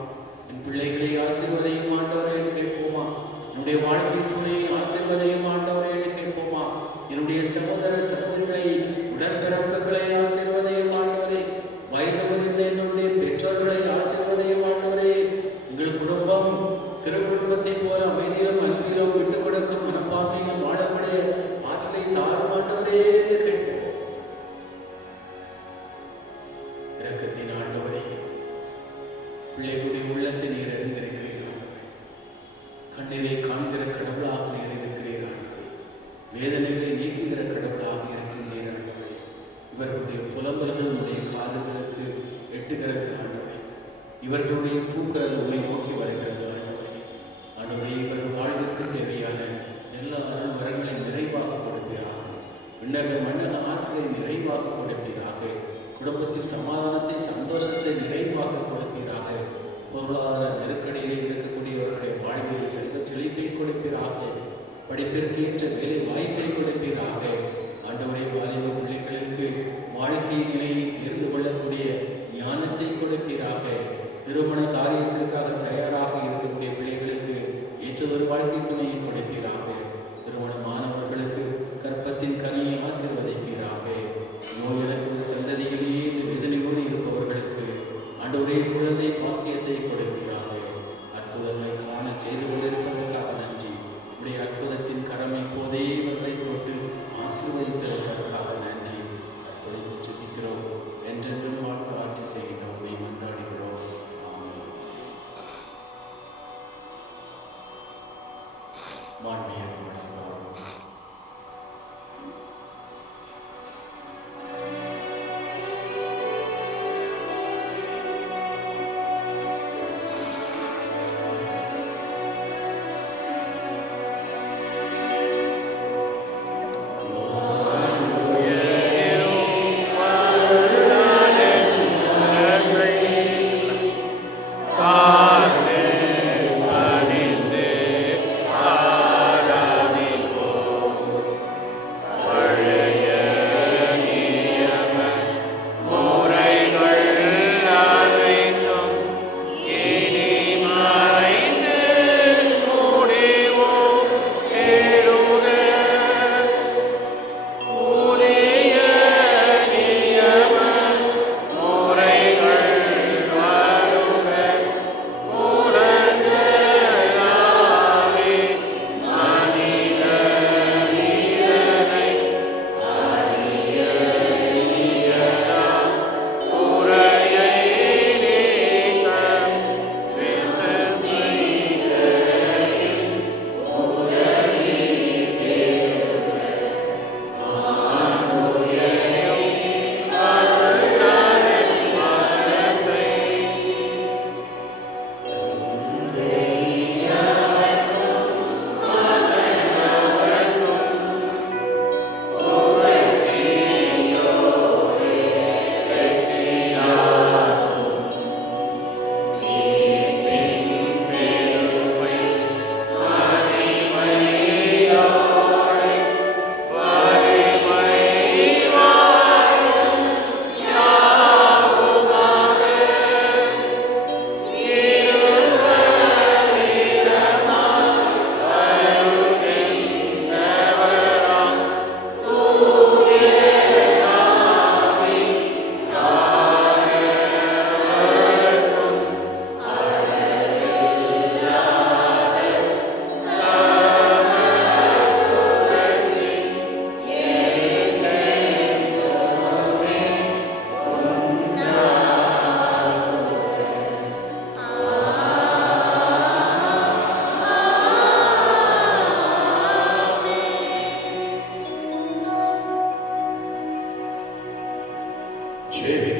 என் பிள்ளைகளை ஆசீர்வதியும் ஆண்டவரே என்று கேட்போமா? என்னுடைய வாழ்க்கை துணையை ஆசீர்வதியும் ஆண்டவரே என்று கேட்போமா? என்னுடைய சகோதர சகோதரிகளை, உடன்பிறப்புகளை ஆசீர்வதியும் ஆண்டவரே. வயது முதிர்ந்த என்னுடைய பெற்றோர்களை ஆசீர்வதியும் ஆண்டவரே. எங்கள் குடும்பம் திருக்குடும்பத்தை போல அமைதியிலும் அன்பிலும் விட்டுக் கொடுக்கும் மனப்பான்மையிலும் வாழக்கூடிய ஆற்றலை தாரும் ஆண்டவரே என்று கேட்போம். இரக்கத்தின் ஆண்டவரே, பிள்ளைகளுடைய உள்ளத்தை நீர் அறிந்திருக்கிறீர்கள். கண்ணீரை காண்கிற கடவுளாக நீர் இருக்கிறீர்கள். வேதனைகளை நீக்குகிற கடவுளாக இருக்கின்றீர் ஆண்டவரே. இவர்களுடைய புலம்பல்கள் உடைய காதுகளுக்கு எட்டுகிறது ஆண்டவரே. இவர்களுடைய பூக்கரல் உண்மை நோக்கி வருகிறது ஆண்டவரே. ஆண்டவரே, இவர்கள் வாழ்விற்கு தேவையான எல்லா அருள் வரங்களை நிறைவாக கொடுப்பீராக. விண்ணக மன்னக ஆசிரியை நிறைவாக கொடுப்பீராக. குடும்பத்தில் சமாதானத்தை, சந்தோஷத்தை நிறைவாக கொடுப்பீராக. பொருளாதார நெருக்கடியிலே இருக்கக்கூடியவர்களுடைய வாழ்விலை செல்வ செழிப்பை கொடுப்பீராக. படிப்பிற்கு ஏற்ற வேலை வாய்ப்பை கொடுப்பீராக. ஆண்டவரே, வாலிப பிள்ளைகளுக்கு வாழ்க்கை நிலையை தேர்ந்து கொள்ளக்கூடிய ஞானத்தை கொடுப்பீராக. திருமண காரியத்திற்காக தயாராக இருக்கக்கூடிய பிள்ளைகளுக்கு ஏற்றதொரு வாழ்க்கை துணையை கொடுப்பீராக. திருமணமானவர்களுக்கு கற்பத்தின் கனியை ஆசீர்வதிப்பீராக. நோயிழந்த சந்ததியிலேயே வேதனையோடு இருப்பவர்களுக்கு ஆண்டவரே குழந்தை பாக்கியத்தை கொடுப்பீராக. அற்புதங்களை காண செய்து கொண்டிருப்பதற்காக நன்றி. உடைய அற்புதத்தின் கரம் இப்போதே இவர்களை தொட்டு ஆசீர்வதிப்பதற்காக நன்றி. அற்புதத்தை சுபிக்கிறோம். என்றென்றும் வாழ்க்கை ஆட்சி செய்கிறோம். மன்றாடுகிறோம். ஆமென்.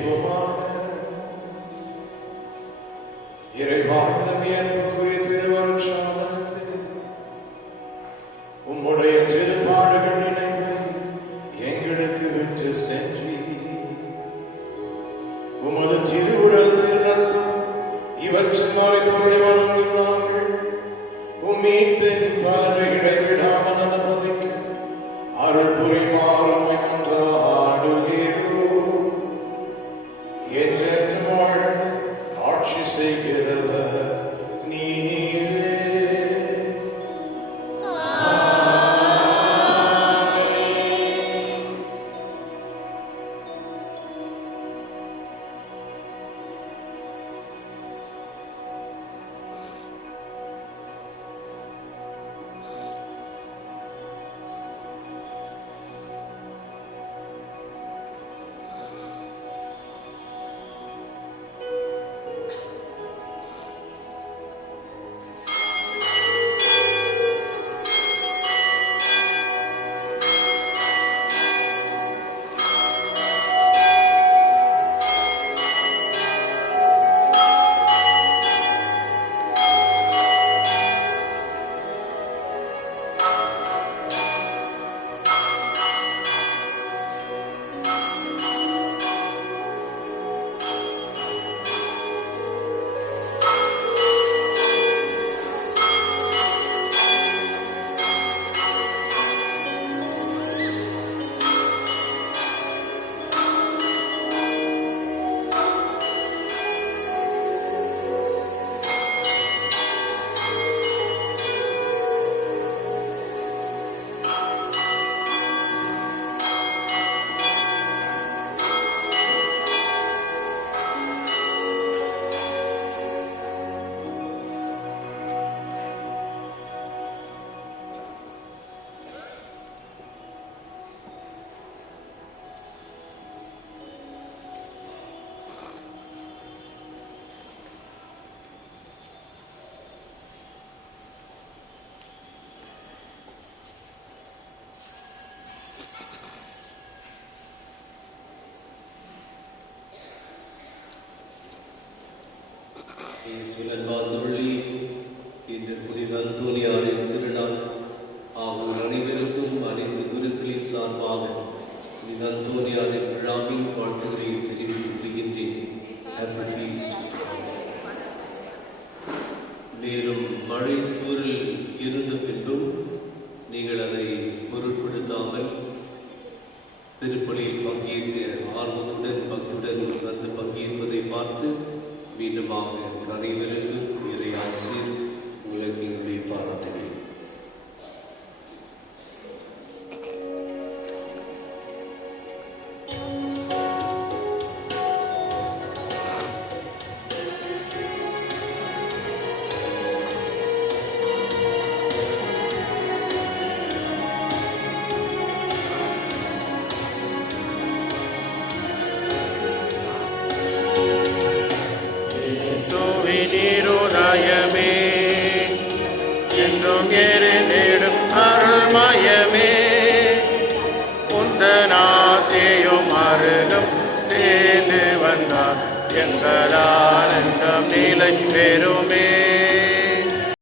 ஜெபிப்போமாக. இறைவாழ்ந்த வியப்புக்குரிய திருவருட்சாதனத்தில் உம்முடைய திருப்பாடுகள் நினைவை எங்களுக்கு விட்டு சென்றி உமது திருவுடல் திருநத்தம் இவற்றின் மறைப்பொருளை வணங்கும் நாங்கள் உம்மீட்பின் பலனை இடைவிடாமல் அனுபவிக்க அருள் புரிமாறும் என்றாடுகிறோம். என்றென்றும் வாழ்ந்து ஆட்சி செய்கிறவர் நீரே. இயேசுவின் அன்பார்ந்தவர்களே, இன்று புனித அந்தோனியாரின் திருநாள் ஆகும் அனைவருக்கும் அனைத்து குருக்களின் சார்பாக புனித அந்தோனியாரின் விழாவின் வாழ்த்துக்களை தெரிவித்துக் கொள்கின்றேன். Happy feast. மேலும் மழை தூறல் இருந்த பின்பும் நீங்கள் அதை பொருட்படுத்தாமல் திருப்பலியில் பங்கேற்க ஆர்வத்துடன் பக்துடன் வந்து பங்கேற்பதை பார்த்து மீண்டுமாக அனைவருக்கும் இறை ஆசீர் உங்களுக்கு என்னுடைய பாராட்டுகள். சுவினிருதயமே என்றும் எரிந்திடும் அருள்மயமே உந்தன் ஆசையும் அருளும் சேர்ந்து வந்தார் எங்கள் ஆனந்தம் நிலை பெறுமே.